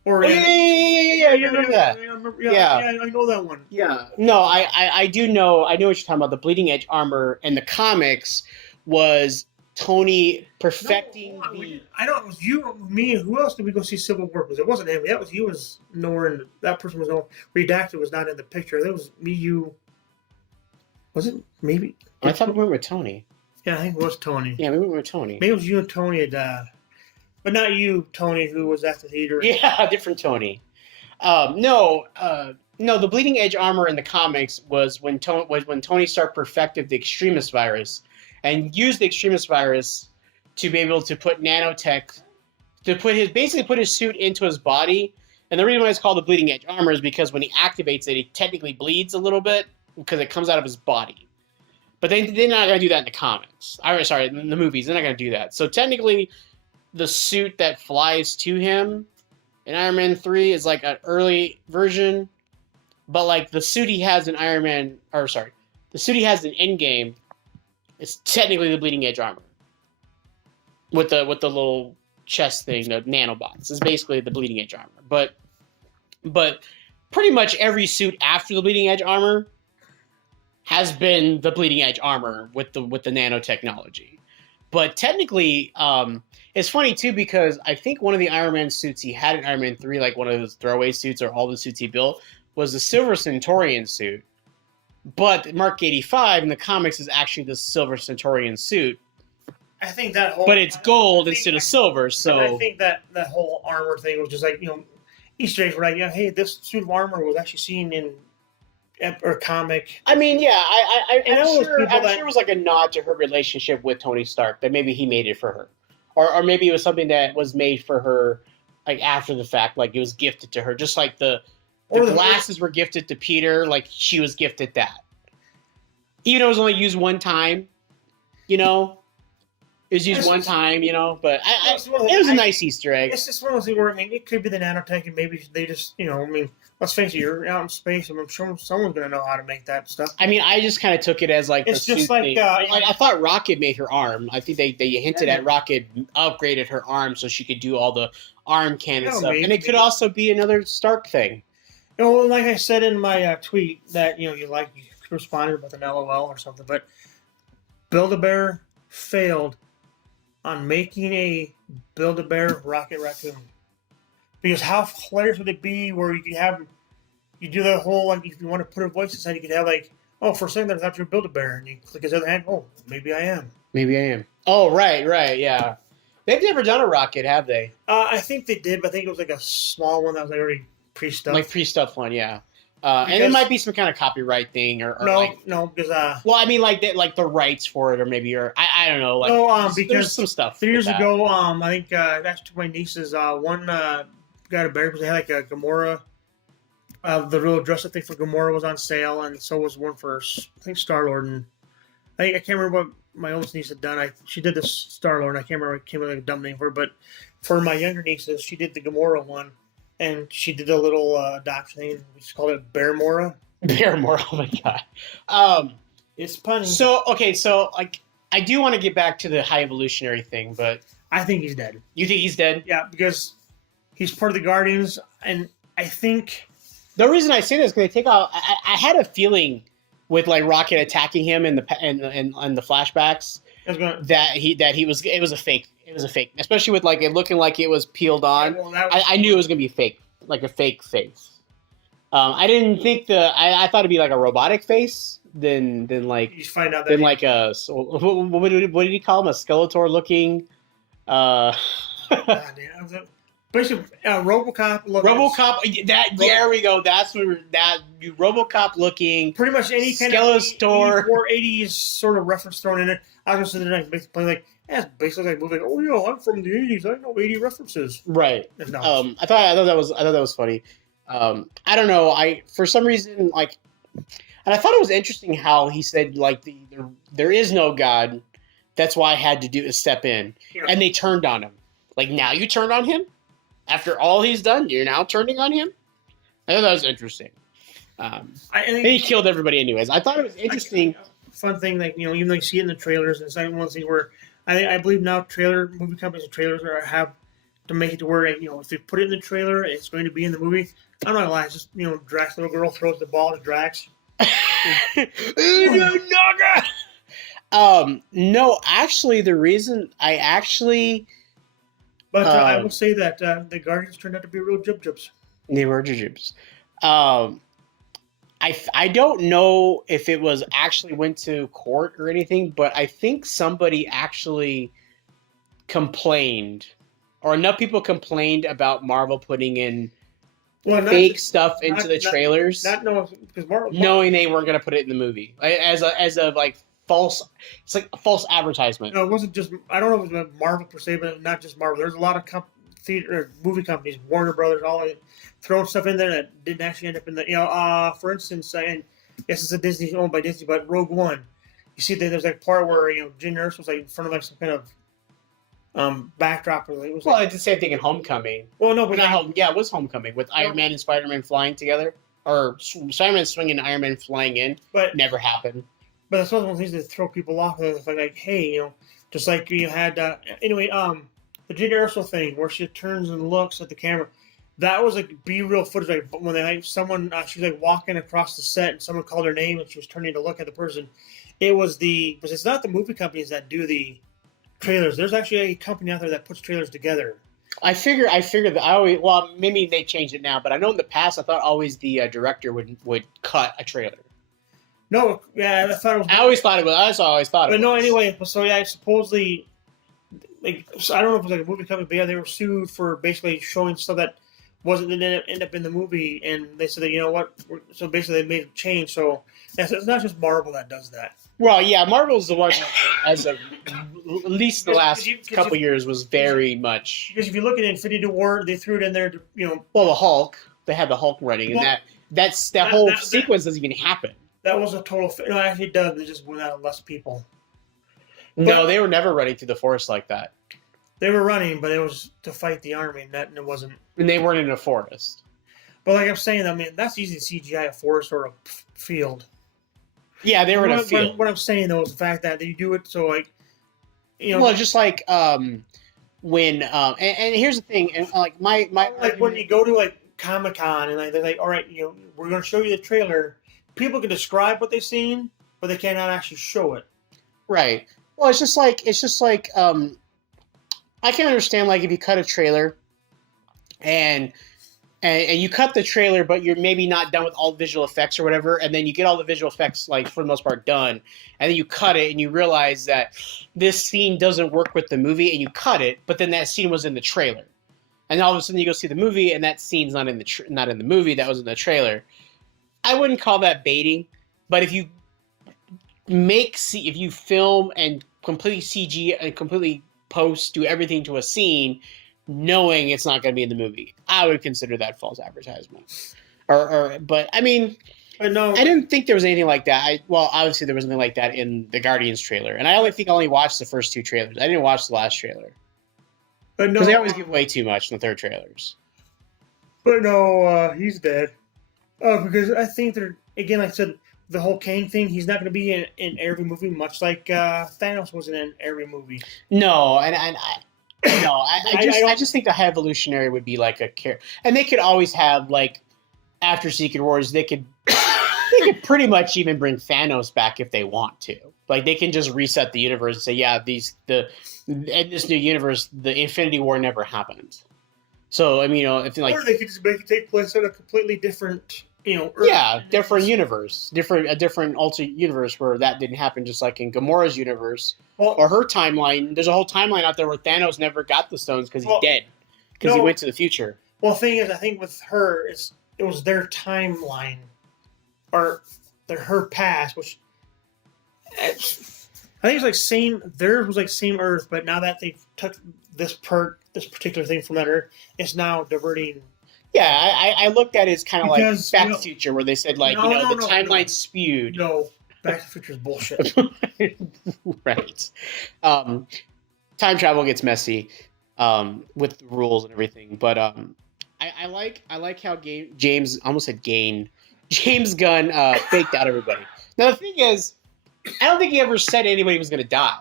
Or yeah, you remember that? Yeah, I know that one. Yeah, no, I do know. I know what you're talking about. The Bleeding Edge armor in the comics was Tony perfecting the. I don't. It was you, me, and who else did we go see Civil War? Because it wasn't him. That was he was nowhere. In, that person was nowhere. Redacted was not in the picture. That was me, you. Was it? Maybe. I thought we went with Tony. Yeah, I think it was Tony. Yeah, we went with Tony. Maybe it was you and Tony but not you, Tony, who was at the theater. Yeah, different Tony. No, the Bleeding Edge armor in the comics was when Tony Stark perfected the Extremis virus and used the Extremis virus to be able to put nanotech to put his suit into his body. And the reason why it's called the Bleeding Edge armor is because when he activates it, he technically bleeds a little bit because it comes out of his body. But they're not going to do that in the comics. In the movies, they're not going to do that. So technically, the suit that flies to him in Iron Man 3 is like an early version, But like the suit he has in Iron Man, or sorry, the suit he has in Endgame is technically the Bleeding Edge armor with the little chest thing, the nanobots. Is basically the Bleeding Edge armor. But pretty much every suit after the Bleeding Edge armor has been the Bleeding Edge armor with the nanotechnology. But technically, it's funny too because I think one of the Iron Man suits he had in Iron Man 3, like one of those throwaway suits or all the suits he built, was the Silver Centaurian suit. But Mark 85 in the comics is actually the Silver Centaurian suit. I think that whole... But it's gold instead of silver, so... I think that whole armor thing was just like, Easter eggs were like, hey, this suit of armor was actually seen in a comic. I mean, yeah, I'm sure it was like a nod to her relationship with Tony Stark, that maybe he made it for her. Or maybe it was something that was made for her like after the fact, like it was gifted to her, just like the glasses were gifted to Peter, like she was gifted that. Even though it was only used one time, It was used one time, but it was a nice Easter egg. It's just one of those things where, it could be the nanotech, and maybe they just, let's face it, you're out in space, and I'm sure someone's going to know how to make that stuff. I mean, I just kind of took it as like it's just like I thought Rocket made her arm. I think they hinted at Rocket upgraded her arm so she could do all the arm cannon stuff, and it could also be another Stark thing. Like I said in my tweet that you responded with an LOL or something, but Build-A-Bear failed on making a Build-A-Bear Rocket Raccoon. Because how hilarious would it be where you do that whole, like, if you want to put a voice inside, you could have, like, for a second I thought you were Build-A-Bear, and you click his other hand, maybe I am. Maybe I am. Oh, right, yeah. They've never done a rocket, have they? I think they did, but I think it was, like, a small one that was already pre-stuffed. Like pre-stuffed one, yeah. And it might be some kind of copyright thing, or no, because well, I mean, like the rights for it, or maybe, or I don't know, like because there's some stuff. 3 years ago, I think that's to my nieces. One got a bear because they had like a Gamora. The real dress-up thing for Gamora was on sale, and so was one for I think Star-Lord. And I can't remember what my oldest niece had done. She did this Star-Lord. I can't remember. It came with like a dumb name for it, but for my younger nieces, she did the Gamora one. And she did a little adoption thing. We just called it Bear Mora. Bear Mora, oh my god. It's funny. So like I do want to get back to the high evolutionary thing, but I think he's dead. You think he's dead? Yeah, because he's part of the Guardians, and I think the reason I say this is because they take out. I had a feeling with like Rocket attacking him in the flashbacks that he was. It was a fake. It was a fake, especially with like it looking like it was peeled on. Yeah, I knew it was gonna be fake, like a fake face. I didn't think I thought it'd be like a robotic face. Then like you find out that then like a what did he call him, a Skeletor looking? Basically, RoboCop. RoboCop. There we go. That's where RoboCop looking. Pretty much any kind Skeletor. of 80s sort of reference thrown in it. I was just sitting there playing like. Yeah, basically like movie. Like, I'm from the '80s. I know '80 references. Right. No. I thought that was funny. I don't know. For some reason and I thought it was interesting how he said like there is no God. That's why I had to step in, and they turned on him. Like now you turned on him after all he's done. You're now turning on him. I thought that was interesting. And he killed everybody anyways. I thought it was interesting. Fun thing, like even though you see it in the trailers, and it's like one of those things where. I believe now movie companies and trailers have to make it to where if they put it in the trailer, it's going to be in the movie. I'm not gonna lie, it's just Drax little girl throws the ball to Drax. No, actually, the reason But I will say that the Guardians turned out to be real jib-jibs. They were jib-jibs. I don't know if it was actually went to court or anything, but I think somebody actually complained, or enough people complained about Marvel putting in fake stuff into the trailers, knowing they weren't going to put it in the movie as a like false. It's like a false advertisement. No, it wasn't just. I don't know if it was Marvel per se, but not just Marvel. There's a lot of movie companies, Warner Brothers, all throwing stuff in there that didn't actually end up in the. For instance, and yes, it's a Disney owned by Disney, but Rogue One. You see that there's like part where Jyn Erso was like in front of like some kind of backdrop. It was it's the same thing in Homecoming. Well, no, but it was Homecoming with Iron Man and Spider-Man flying together. or Spider-Man swinging, Iron Man flying in, But never happened. but that's one of the things that throw people off. It's like, hey, just like you had anyway, the Jade Erso thing where she turns and looks at the camera. That was like be real footage. Like when someone she was like walking across the set and someone called her name and she was turning to look at the person. But it's not the movie companies that do the trailers. There's actually a company out there that puts trailers together. I figured that maybe they changed it now, but I know in the past I thought always the director would cut a trailer. No, yeah, I thought it was. I always thought it was. I always thought it was. But no, anyway, so yeah, supposedly, like, so I don't know if it was like a movie company, but yeah, they were sued for basically showing stuff that didn't end up in the movie, and they said that, you know what, so basically they made a change. So it's not just Marvel that does that. Well, yeah, Marvel's the one as of at least the last couple years was very much. Because if you look at Infinity War, they threw it in there to, Well, the Hulk, they had the Hulk running, and that whole sequence doesn't even happen. That was a total. No, actually, it does. They just went out less people. No, they were never running through the forest like that. They were running, but it was to fight the army, and it wasn't. And they weren't in a forest. But like I'm saying, I mean, that's easy to CGI a forest or a field. Yeah, they were in a field. What I'm saying though is the fact that you do it so like, Well, just like when and here's the thing, and like my like when you go to like Comic-Con and they're like, all right, we're going to show you the trailer. People can describe what they've seen, but they cannot actually show it. Right. Well, it's just like I can understand, like, if you cut a trailer and you cut the trailer, but you're maybe not done with all the visual effects or whatever, and then you get all the visual effects, like, for the most part done, and then you cut it and you realize that this scene doesn't work with the movie, and you cut it, but then that scene was in the trailer. And all of a sudden you go see the movie, and that scene's not in the movie, that was in the trailer. I wouldn't call that baiting, but if you film and completely CG and completely do everything to a scene, knowing it's not going to be in the movie, I would consider that false advertisement. But I mean, no, I didn't think there was anything like that. Obviously there was nothing like that in the Guardians trailer, and I only watched the first two trailers. I didn't watch the last trailer. But no, because they always give away too much in the third trailers. But no, he's dead. Because I think they're, again, like I said, the whole Kang thing, he's not going to be in every movie, much like Thanos wasn't in every movie. No, I just think the High Evolutionary would be like a character, and they could always have, like, after Secret Wars, they could pretty much even bring Thanos back if they want to. Like, they can just reset the universe and say, yeah, in this new universe, the Infinity War never happened. So, I mean, if like, or they could just make it take place in a completely different, Earth. Yeah, different universe, a different alternate universe where that didn't happen. Just like in Gamora's universe, or her timeline. There's a whole timeline out there where Thanos never got the stones because he's dead, because he went to the future. Well, the thing is, I think with her, it was their timeline, or her past, which I think it's like theirs was like same Earth, but now that they took this particular thing from that Earth, it's now diverting. Yeah, I looked at it as kind of like Back to the Future, where they said, like, the timeline's spewed. No, Back to the Future is bullshit. Right. Time travel gets messy with the rules and everything, but I like how James Gunn faked out everybody. Now the thing is, I don't think he ever said anybody was going to die.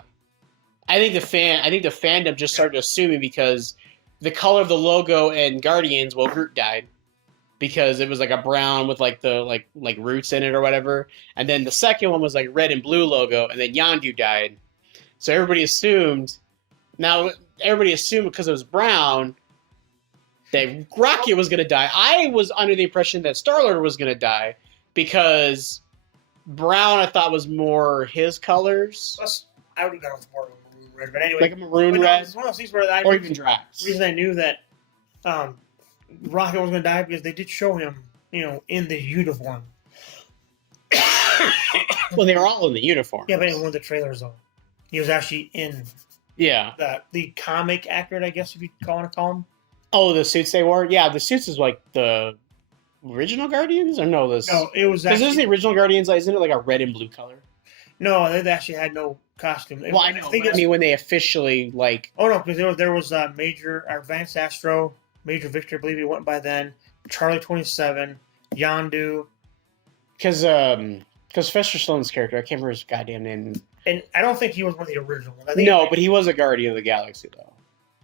I think the fandom just started assuming because the color of the logo and Guardians, well, Groot died because it was like a brown with like the like roots in it or whatever, and then the second one was like red and blue logo, and then Yondu died. So everybody assumed because it was brown that Rocket was going to die. I was under the impression that Star-Lord was going to die because brown I thought was more his colors. I would have gone with more maroon red, but anyway, like a maroon red, it's one of those things where or even Drax. The reason I knew that Rocket was going to die because they did show him, in the uniform. Well, they were all in the uniform. Yeah, but in one of the trailers, though, he was actually in. Yeah. The comic accurate, I guess, if you want to call him. Oh, the suits they wore? Yeah, the suits is like the original Guardians? Or no, this? No, it was actually... Because the original Guardians, isn't it like a red and blue color? No, they actually had no costume. Well, I know. I mean, when they officially, like... Oh, no, because there was Advanced Astro, Major Victor, I believe he went by then, Charlie 27, Yondu. Because Sylvester Stallone's character, I can't remember his goddamn name. And I don't think he was one of the original ones. I think No, but he was a Guardian of the Galaxy though.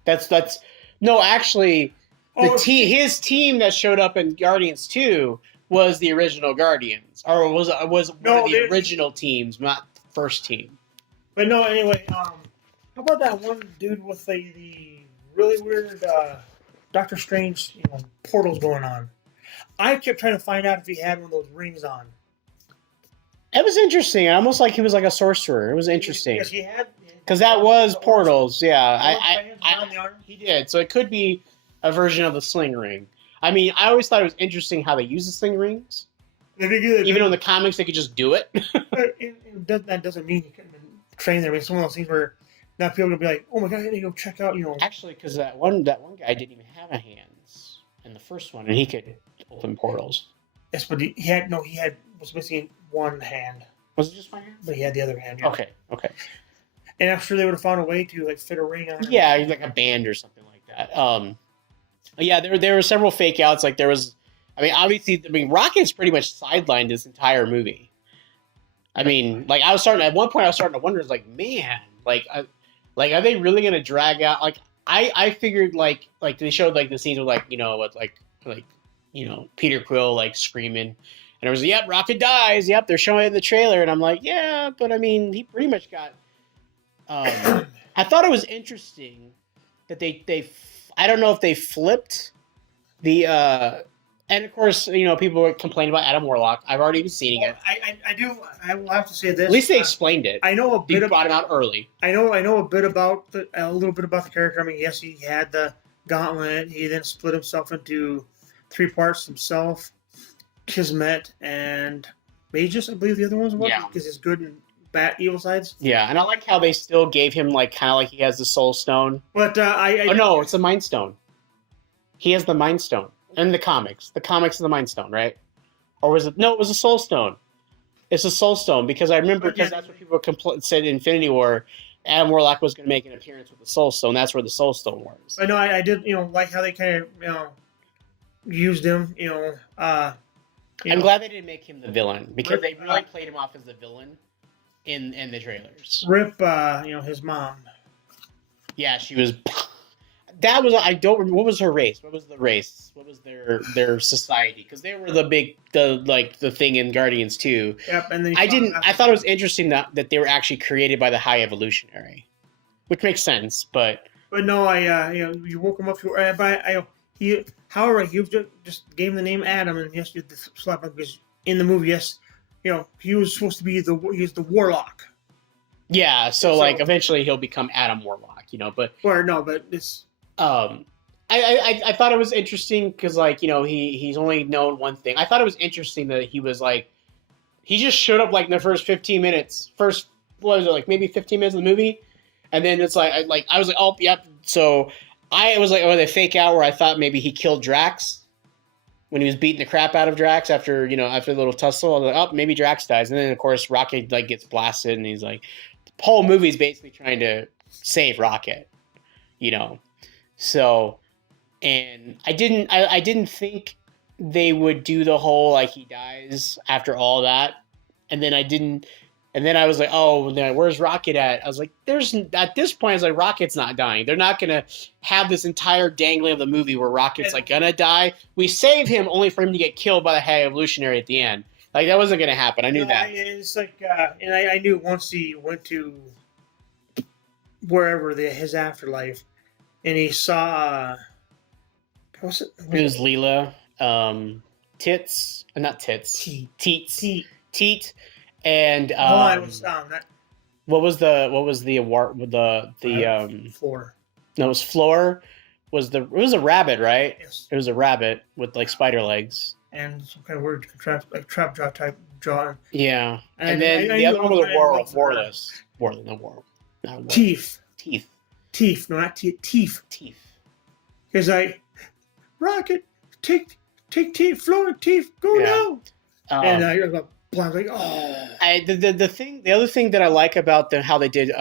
That's no, actually, his team that showed up in Guardians 2 was the original Guardians, or was one of the original teams, not the first team. But no, anyway, how about that one dude with the really weird Doctor Strange portals going on? I kept trying to find out if he had one of those rings on. It was interesting, almost like he was like a sorcerer. It was interesting. Yes, he had. Because that was portals, yeah. I he did. So it could be a version of the sling ring. I mean, I always thought it was interesting how they use the sling rings. Even though in the comics they could just do it. That doesn't mean he couldn't train there. I mean, it's one of those things where now people are gonna be like, "Oh my god, I need to go check out." Actually, because that one guy didn't even have a hands in the first one, and he could open portals. Yes, but he was missing one hand. Was it just one hand? But he had the other hand. Yeah. Okay. And I'm sure they would have found a way to fit a ring on. Yeah, like a band or something like that. Yeah, there were several fake outs. Like there was, obviously, Rocket's pretty much sidelined this entire movie. At one point I was starting to wonder, like, man, are they really gonna drag out? Like, I figured like they showed like the scenes with Peter Quill like screaming. And it was, yep, Rocket dies. Yep, they're showing it in the trailer. And I'm like, yeah, but he pretty much got... I thought it was interesting that they I don't know if they flipped the... and, of course, people were complaining about Adam Warlock. I've already been seeing it. I will have to say this. At least they explained it. I know a bit about... brought him out early. I know a little bit about the character. Yes, he had the gauntlet. He then split himself into 3 parts himself. Kismet and Magus, I believe the other ones were, because he's good and bad, evil sides. Yeah, and I like how they still gave him kind of like he has the Soul Stone. But no, it's the Mind Stone. He has the Mind Stone in the comics. The comics is the Mind Stone, right? Or was it? No, it was a Soul Stone. It's a Soul Stone because I remember that's what people said in Infinity War. Adam Warlock was going to make an appearance with the Soul Stone. That's where the Soul Stone was. I know. I did. Like how they kind of used him. I'm glad they didn't make him the villain because they really played him off as the villain in the trailers. Rip, his mom. Yeah, she was. That was I don't remember what was her race. What was the race? What was their society? Because they were the thing in Guardians 2. Yep, and then I thought it was interesting that they were actually created by the High Evolutionary, which makes sense. But no, you woke him up. However, he just gave him the name Adam, and yes, you had to slap him because in the movie, yes, he was supposed to be he's the Warlock. Yeah, so eventually he'll become Adam Warlock, but it's. I thought it was interesting because he's only known one thing. I thought it was interesting that he was he just showed up in the first 15 minutes, maybe 15 minutes of the movie, and then it's I was like, oh yep, so. I was they fake out where I thought maybe he killed Drax when he was beating the crap out of Drax after the little tussle. I was like, oh, maybe Drax dies. And then, of course, Rocket gets blasted and he's the whole movie is basically trying to save Rocket, So, and I didn't think they would do the whole he dies after all that. And then I was like, oh, where's Rocket at? I was like, at this point, I was like, Rocket's not dying. They're not going to have this entire dangling of the movie where Rocket's going to die. We save him only for him to get killed by the High Evolutionary at the end. That wasn't going to happen. I knew that. It's and I knew once he went to wherever his afterlife and he saw, what was it? It was Leela, Tits, not Tits, Teat. And what was the award with the Floor? No, it was Floor. It was a rabbit, right? Yes. It was a rabbit with spider legs and some kind of weird trap jaw type jaw. Yeah, and then the other one was Warless. Teeth. No, not Teeth. Because Rocket, take Teeth, Floor, Teeth, go now. And you're like. I was like, oh. The other thing that I like about how they did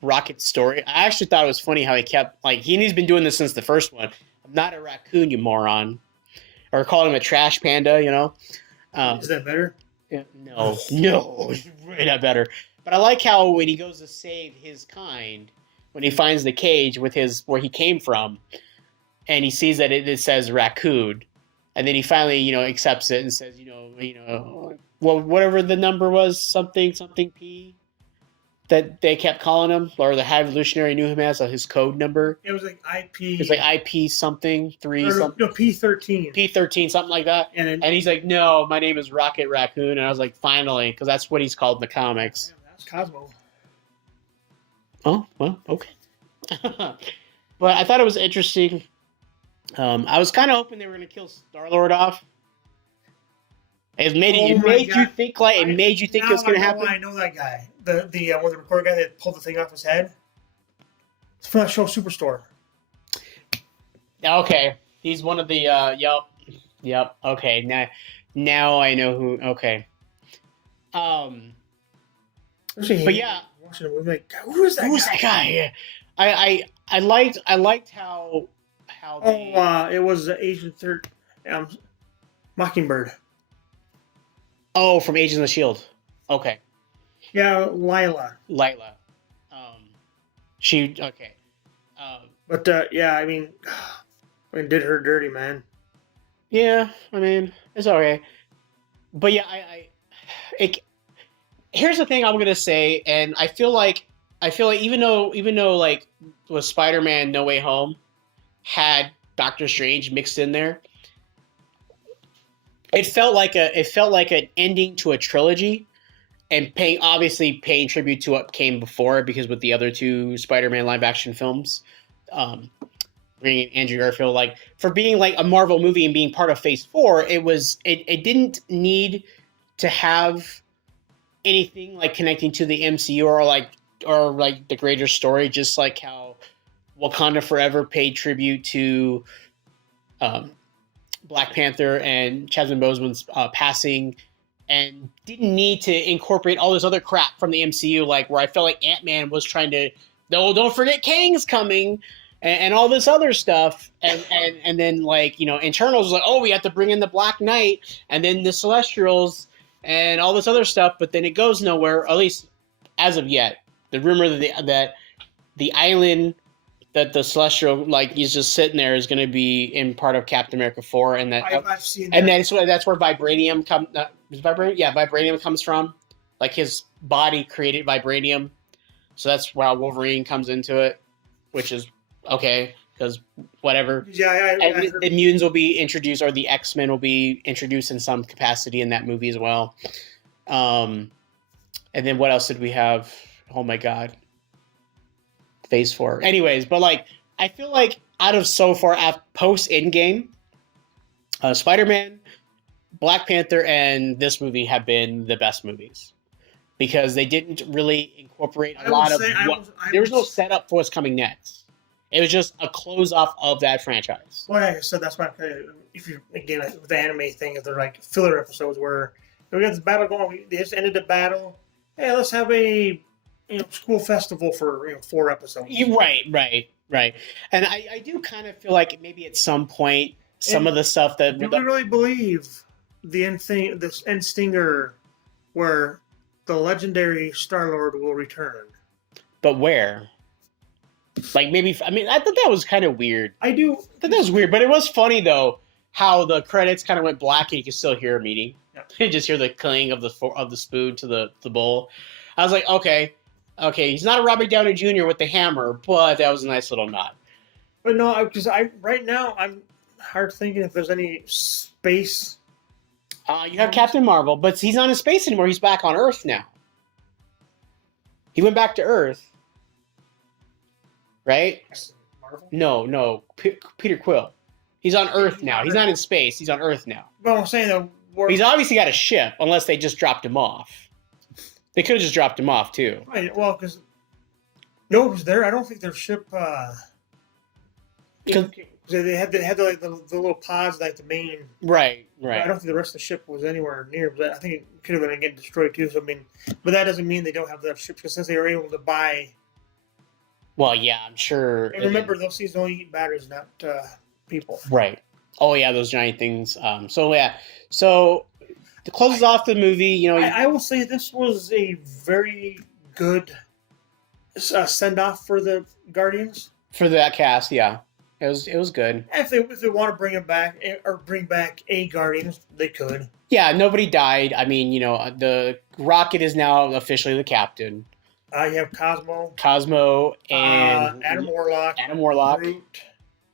Rocket's story, I actually thought it was funny how he kept he's been doing this since the first one. I'm not a raccoon, you moron. or calling him a trash panda. Is that better? Yeah, no, it's really not better. But I like how when he goes to save his kind, when he finds the cage with where he came from, and he sees that it says raccoon, and then he finally accepts it and says well, whatever the number was, something P, that they kept calling him, or the High Evolutionary knew him as his code number. It was like IP. It's like IP something 3 something. No, P13. P13 something like that. And he's like, no, my name is Rocket Raccoon, and I was like, finally, because that's what he's called in the comics. Yeah, that's Cosmo. Oh well, okay. But I thought it was interesting. I was kind of hoping they were going to kill Star-Lord off. It made you think it was going to happen. I know that guy. The one of the reporter guy that pulled the thing off his head. It's from that show Superstore. Okay, he's one of the. Yep. Okay, now I know who. Okay. But yeah, watching it, we're like, who is that guy? Yeah. I liked how. It was Agent Mockingbird. Oh, from Agents of the Shield. Okay. Yeah, Lila. She okay. But yeah, I mean, did her dirty, man. Yeah, I mean, it's okay. But yeah, here's the thing I'm gonna say, and I feel like even though like with Spider-Man No Way Home had Doctor Strange mixed in there, it felt like an ending to a trilogy, and paying tribute to what came before it, because with the other two Spider-Man live action films, bringing Andrew Garfield, like for being like a Marvel movie and being part of Phase 4, it didn't need to have anything like connecting to the MCU or like the greater story, just like how Wakanda Forever paid tribute to Black Panther and Chadwick Boseman's passing, and didn't need to incorporate all this other crap from the MCU, like where I felt like Ant-Man was trying to, no, don't forget Kang's coming, and all this other stuff, and then like Eternals was like, oh, we have to bring in the Black Knight, and then the Celestials, and all this other stuff, but then it goes nowhere, at least as of yet. The rumor that the island that the Celestial is just sitting there is going to be in part of Captain America 4, and that I've seen that. and that's where vibranium vibranium comes from, like his body created vibranium, so that's how Wolverine comes into it, which is okay because whatever. Yeah, the mutants will be introduced, or the X-Men will be introduced in some capacity in that movie as well. And then what else did we have? Oh my god. Phase 4. Anyways, but I feel like out of so far post Endgame, Spider-Man, Black Panther, and this movie have been the best movies, because they didn't really incorporate a lot of. There was no setup for what's coming next. It was just a close off of that franchise. Well, like I said, that's why if you again with the anime thing, if they're like filler episodes where we got this battle going, they just ended the battle. Hey, let's have a school festival for 4 episodes. Right. And I do kind of feel like maybe at some point some of the stuff that do we really believe the end thing, this end stinger, where the legendary Star-Lord will return. But where? Maybe, I mean, I thought that was kind of weird. I thought that was weird, but it was funny though how the credits kind of went black and you could still hear a meeting. Yeah. You just hear the clang of the spoon to the bowl. I was like, okay, he's not a Robert Downey Jr. with the hammer, but that was a nice little nod. But no, because right now I'm hard thinking if there's any space. You have Captain Marvel, but he's not in space anymore. He's back on Earth now. He went back to Earth, right? Marvel? No, Peter Quill. He's on Earth now. He's not in space. He's on Earth now. Well, I'm saying that he's obviously got a ship, unless they just dropped him off. They could have just dropped him off too. Right. Well, because no, because I don't think their ship. They had the little pods, like the main. Right. I don't think the rest of the ship was anywhere near, but I think it could have been getting destroyed too. So I mean, but that doesn't mean they don't have that ship, because since they were able to buy. Well, yeah, I'm sure. And remember, those things only eat batteries, not people. Right. Oh yeah, those giant things. So to close off the movie, I will say this was a very good send off for the Guardians. for that cast, yeah, it was good. If they want to bring him back or bring back a Guardians, they could. Yeah, nobody died. I mean, the Rocket is now officially the captain. You have Cosmo, And Adam Warlock, Groot.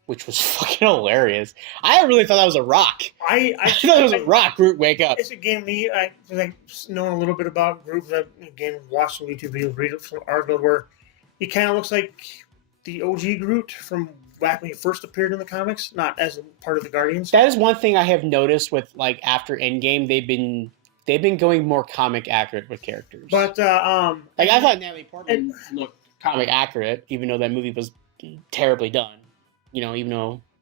which was fucking hilarious. I really thought that was a rock. I thought it was a rock. Groot, wake up. It's a game me. I like knowing a little bit about Groot. I've again watched some YouTube videos, read it from articles where he kind of looks like the OG Groot from back when he first appeared in the comics, not as a part of the Guardians. That is one thing I have noticed with like after Endgame, they've been going more comic accurate with characters. But like I thought Natalie Portman looked comic accurate, even though that movie was terribly done.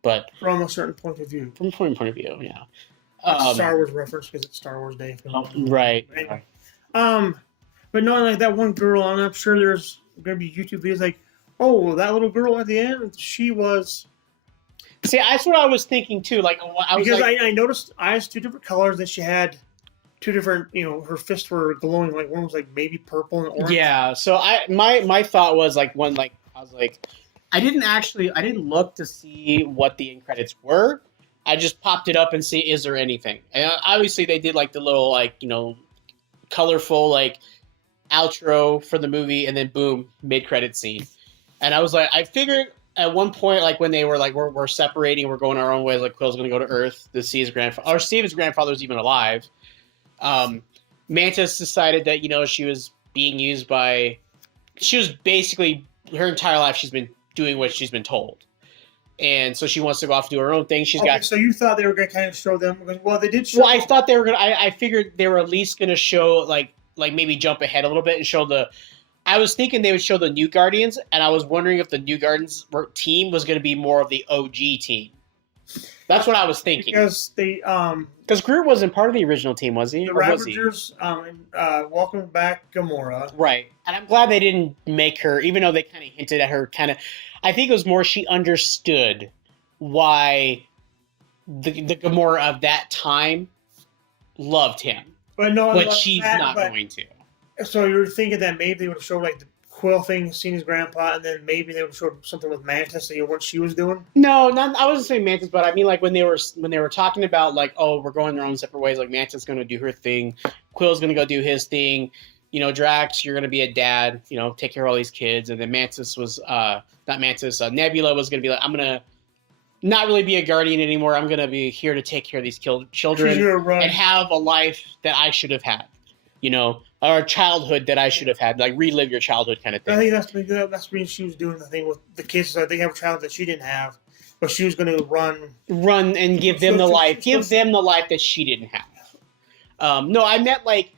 But from a certain point of view, from a point of view, yeah. Star Wars reference because it's Star Wars Day. Right. Anyway. But no, like that one girl, and I'm sure there's gonna be YouTube videos like, oh, that little girl at the end, she was. See, that's what I was thinking too. Like, I noticed eyes 2 different colors that she had. 2 different, her fists were glowing. Like one was like maybe purple and orange. Yeah. So my thought was like I was like, I didn't look to see what the end credits were. I just popped it up and see is there anything. And obviously they did like the little like colorful like outro for the movie, and then boom, mid credit scene. And I was like, I figured at one point, like when they were like we're separating, we're going our own ways. Like Quill's going to go to Earth to see his grandfather, or see if his grandfather was even alive. Mantis decided that she was being used by. She was basically her entire life she's been doing what she's been told, and so she wants to go off and do her own thing. So you thought they were going to kind of show them? Well, they did show. Well, I thought they were going to. I figured they were at least going to show like maybe jump ahead a little bit and show the. I was thinking they would show the new Guardians, and I was wondering if the new Guardians team was going to be more of the OG team. That's what I was thinking. Because Groot wasn't part of the original team, was he? The Ravagers welcome back Gamora. Right. And I'm glad they didn't make her, even though they kind of hinted at her I think it was more she understood why the Gamora of that time loved him. But she's not going to. So you were thinking that maybe they would have showed like the Quill thing, seen his grandpa, and then maybe they would have showed something with Mantis, what she was doing? No, I wasn't saying Mantis, but I mean like when they were talking about like, oh, we're going their own separate ways, like Mantis is going to do her thing, Quill's going to go do his thing, Drax, you're going to be a dad, take care of all these kids, and then Mantis was Nebula was going to be like, I'm going to not really be a guardian anymore, I'm going to be here to take care of these children and have a life that I should have had, or childhood that I should have had, like relive your childhood kind of thing. I think that's when she was doing the thing with the kids. So they have a child that she didn't have, but she was going to run and give them the life that she didn't have. No, I meant like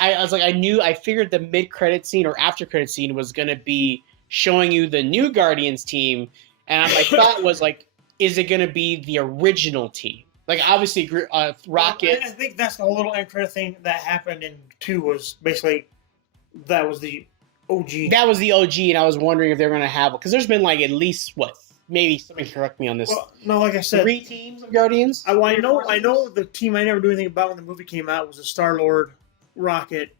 I was like I figured the mid credit scene or after credit scene was going to be showing you the new Guardians team, and my thought was like, is it going to be the original team? Like, obviously, Rocket... I think that's the whole little end credit thing that happened in 2 was basically... That was the OG. That was the OG, and I was wondering if they're going to have... Because there's been, like, at least, maybe somebody correct me on this. Well, no, like I said... 3 teams of Guardians? I know the team I never knew anything about when the movie came out was the Star-Lord, Rocket.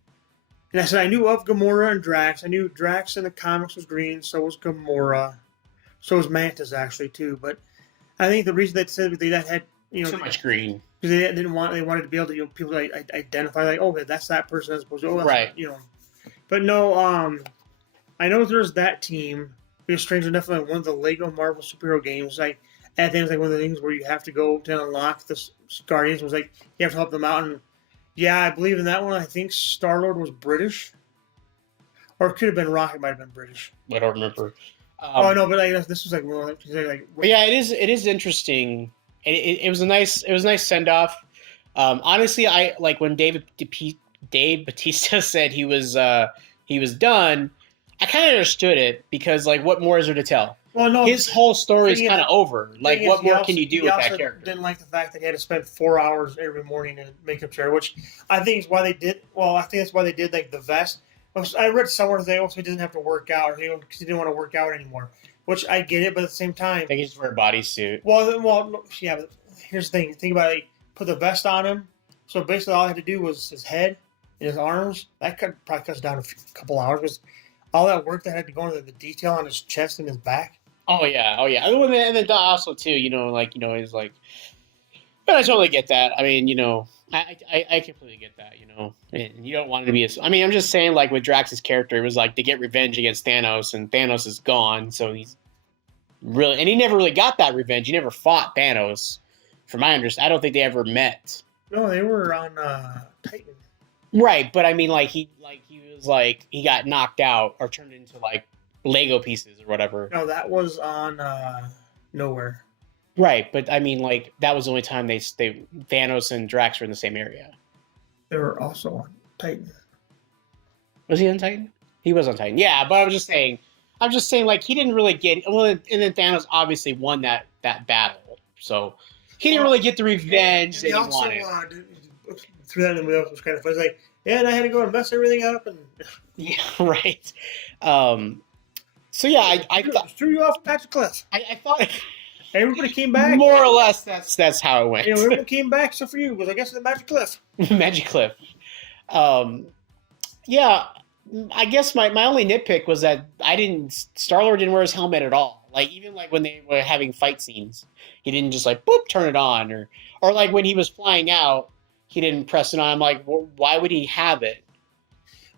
And I said I knew of Gamora and Drax. I knew Drax in the comics was green, so was Gamora. So was Mantis, actually, too. But I think the reason they said that had... too much green because they wanted to be able to people to identify like, oh, that's that person as opposed to right. But no, I know there's that team. Because Strange enough, like one of the Lego Marvel superhero games, like I think it's like one of the things where you have to go to unlock the Guardians. Was like you have to help them out, and yeah, I believe in that one. I think Star-Lord was British, or it could have been Rocket. Might have been British. I don't remember. No, but this was like more like. But yeah, it is interesting. It was a nice send off. Honestly, I like when Dave Bautista said he was done. I kind of understood it because like, what more is there to tell? Well, no, his whole story is kind of over. Like, what more can you do with that character? Didn't like the fact that he had to spend 4 hours every morning in a makeup chair, which I think is why they did. Well, I think that's why they did like the vest. I read somewhere that also he doesn't have to work out because he didn't want to work out anymore. Which I get it, but at the same time, I think he just wear a bodysuit. Well, yeah, but here's the thing. Think about it. Put the vest on him. So basically, all I had to do was his head and his arms. That probably cuts down a couple hours. Because all that work that had to go into the detail on his chest and his back. Oh yeah. And then also too, he's like, but I totally get that. I mean, I completely get that. And you don't want it to be. I'm just saying, like with Drax's character, it was like to get revenge against Thanos, and Thanos is gone, so he's really, and he never really got that revenge. He never fought Thanos, from my understanding. I don't think they ever met. No, they were on Titan. Right, but I mean, he got knocked out or turned into like Lego pieces or whatever. No, that was on Nowhere. Right, but I mean, like that was the only time they Thanos and Drax were in the same area. They were also on Titan. Was he on Titan? He was on Titan. Yeah, but I'm just saying, like he didn't really get. Well, and then Thanos obviously won that battle, so he didn't really get the revenge that he wanted. Threw that in the middle, was kind of fun. It's like, yeah, and I had to go and mess everything up, and yeah, right. So yeah, I threw you off Magic Cliff. I thought everybody came back. More or less, that's how it went. Everyone came back except for you, because I guess the Magic Cliff. Magic Cliff. Yeah, I guess my only nitpick was that Star-Lord didn't wear his helmet at all. Like even like when they were having fight scenes, he didn't just like boop turn it on, or like when he was flying out, he didn't press it on. I'm like, well, why would he have it?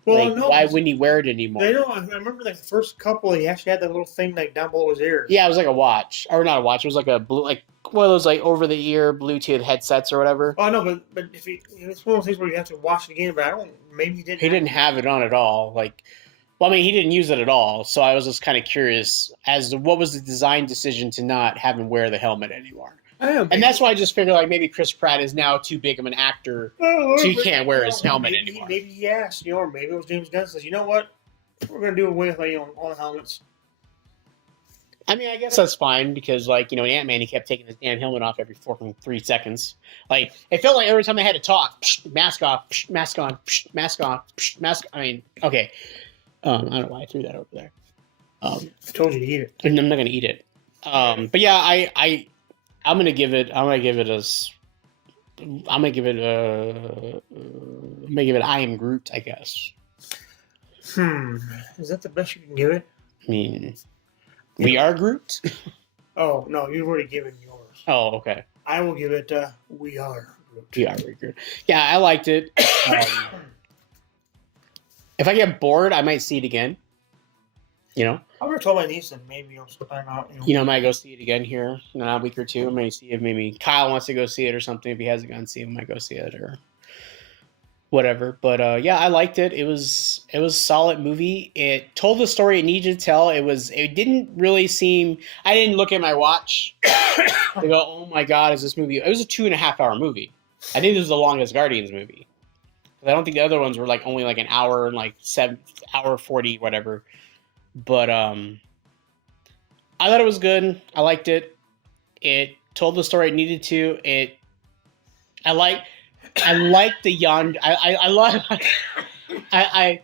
Well, no, why wouldn't he wear it anymore? I remember like the first couple, he actually had that little thing like down below his ear. Yeah, it was like a watch, or not a watch. It was like a blue, like one of those like over the ear Bluetooth headsets or whatever. Oh no, but if it's one of those things where you have to watch it again. But maybe he didn't. He didn't have it on at all. Like, well, I mean, he didn't use it at all. So I was just kind of curious as to what was the design decision to not have him wear the helmet anymore. And that's why I just figured like maybe Chris Pratt is now too big of an actor, so he can't wear his helmet anymore. Maybe he asked, or maybe it was James Gunn says, you know what, we're gonna do away with all the helmets. I mean, I guess that's fine because like Ant-Man, he kept taking his damn helmet off every 3 seconds. Like it felt like every time they had to talk, mask off, mask on, mask on, mask. I mean, okay, I don't know why I threw that over there. I told you to eat it. I'm not gonna eat it. But yeah, I'm gonna give it I Am Groot, I guess. Is that the best you can give it? I mean, We Are Groot? Oh, no, you've already given yours. Oh, okay. I will give it We Are Groot. We Are Groot. Yeah, I liked it. If I get bored, I might see it again. I would have told my niece that maybe you'll find out. I might go see it again here in a week or two. I might see if maybe Kyle wants to go see it or something. If he hasn't gone to see it, I might go see it or whatever. But yeah, I liked it. It was a solid movie. It told the story it needed to tell. It didn't really seem. I didn't look at my watch to go, oh my god, is this movie? It was a 2.5 hour movie. I think this was the longest Guardians movie. I don't think the other ones were like only like an hour and like 7:40 whatever. But I thought it was good. I liked it. It told the story it needed to. I like the Yondu. I love. I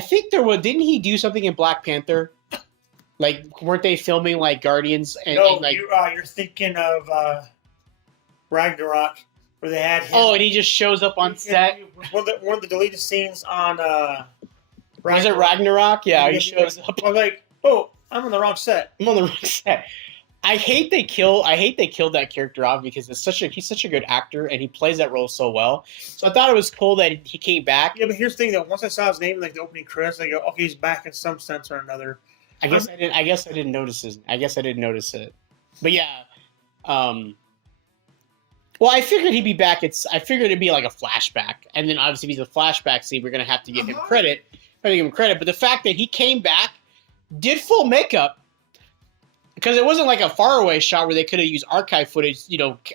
think there was. Didn't he do something in Black Panther? Like, weren't they filming like Guardians? No, you're thinking of Ragnarok, where they had him. Oh, and he just shows up on set. One of the deleted scenes on. Was it Ragnarok? Yeah, he shows up. I'm like, oh, I'm on the wrong set. I'm on the wrong set. I hate they killed that character off because he's such a good actor and he plays that role so well. So I thought it was cool that he came back. Yeah, but here's the thing though. Once I saw his name, like the opening credits, I go, okay, he's back in some sense or another. I guess I didn't notice it. But yeah. Well, I figured he'd be back. I figured it'd be like a flashback, and then obviously if he's a flashback scene, we're gonna have to give him credit. But the fact that he came back, did full makeup, because it wasn't like a faraway shot where they could have used archive footage,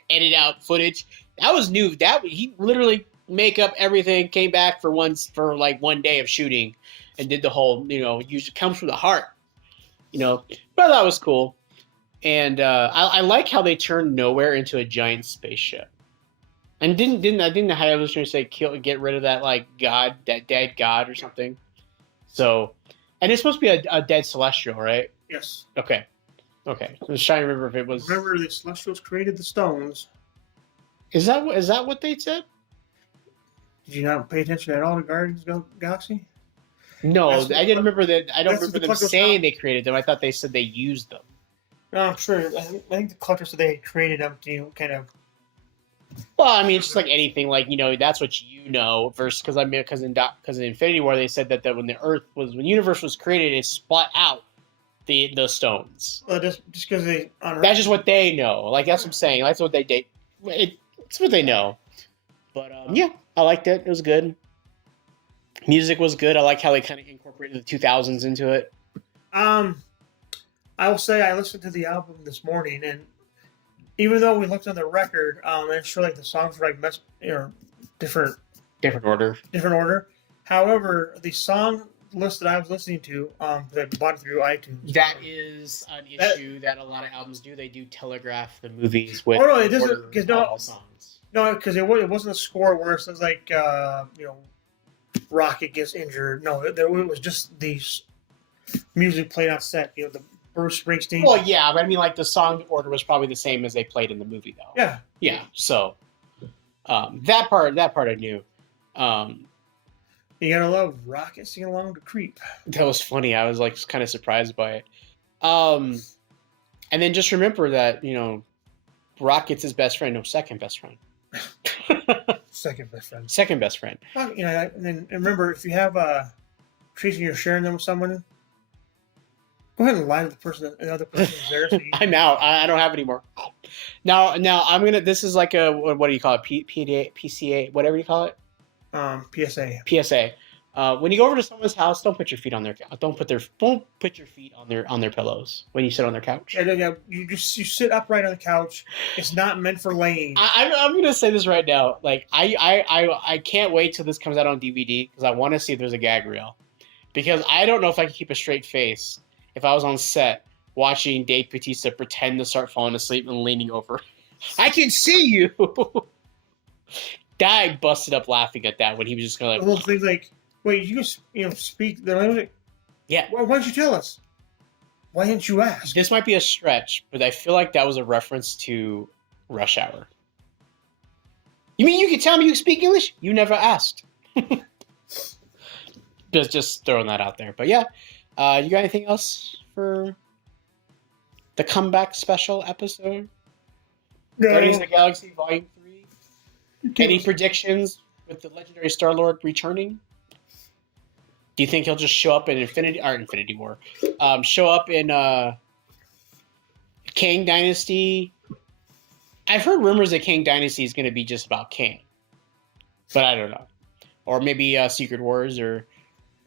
edit out footage. That was new. He literally makeup everything, came back for one day of shooting, and did the whole usually comes from the heart, But that was cool, and I like how they turned Nowhere into a giant spaceship. And didn't I was trying to say get rid of that god, that dead god or something. So, and it's supposed to be a dead celestial, right? Yes. Okay. Okay, I was trying to remember if it was. Remember, the Celestials created the stones. Is that what they said? Did you not pay attention at all to Guardians of the Galaxy? No, That's what I didn't remember that. I don't that's remember what the them Collector's saying House- they created them. I thought they said they used them. No, I'm sure. I think the Collector said they created them to kind of. Well, I mean, it's just like anything. Like that's what you know. Versus because in Infinity War they said that when the universe was created, it spot out the stones. Well, just because they. That's just what they know. Like that's what I'm saying. That's what they it's what they know. But yeah, I liked it. It was good. Music was good. I like how they kind of incorporated the 2000s into it. I will say I listened to the album this morning, and even though we looked on the record, it's sure like the songs were like different order. However, the song list that I was listening to, that I bought it through iTunes. That is an issue that a lot of albums do. They do telegraph the movies with. Oh no, it doesn't because songs. No, because it wasn't a score where it says like Rocket gets injured. No, it was just the music played on set. The Bruce Springsteen. Well, yeah, but I mean, like the song order was probably the same as they played in the movie, though. Yeah. Yeah. So that part I knew. You gotta love Rocket singing along to Creep. That was funny. I was like kind of surprised by it. And then just remember that Rocket's his best friend, no, second best friend. Second best friend. Second best friend. And then remember, if you have trees and you're sharing them with someone, go ahead and lie to the other person who's there. So I'm out. I don't have any more. Now I'm gonna. This is like a what do you call it? PCA, whatever you call it. PSA. PSA. When you go over to someone's house, don't put your feet on their. Don't put your feet on their pillows when you sit on their couch. Yeah, you sit upright on the couch. It's not meant for laying. I'm gonna say this right now. Like I can't wait till this comes out on DVD because I want to see if there's a gag reel, because I don't know if I can keep a straight face if I was on set watching Dave Bautista pretend to start falling asleep and leaning over. I can see you. I busted up laughing at that when he was just going the whole thing's like, wait, you speak the language? Yeah. Why didn't you tell us? Why didn't you ask? This might be a stretch, but I feel like that was a reference to Rush Hour. You mean you can tell me you speak English? You never asked. just throwing that out there. But yeah, you got anything else for the comeback special episode? No. Guardians of the Galaxy Volume 3? Any predictions with the legendary Star-Lord returning? Do you think he'll just show up in Infinity War? Show up in Kang Dynasty? I've heard rumors that Kang Dynasty is going to be just about Kang. But I don't know. Or maybe Secret Wars, or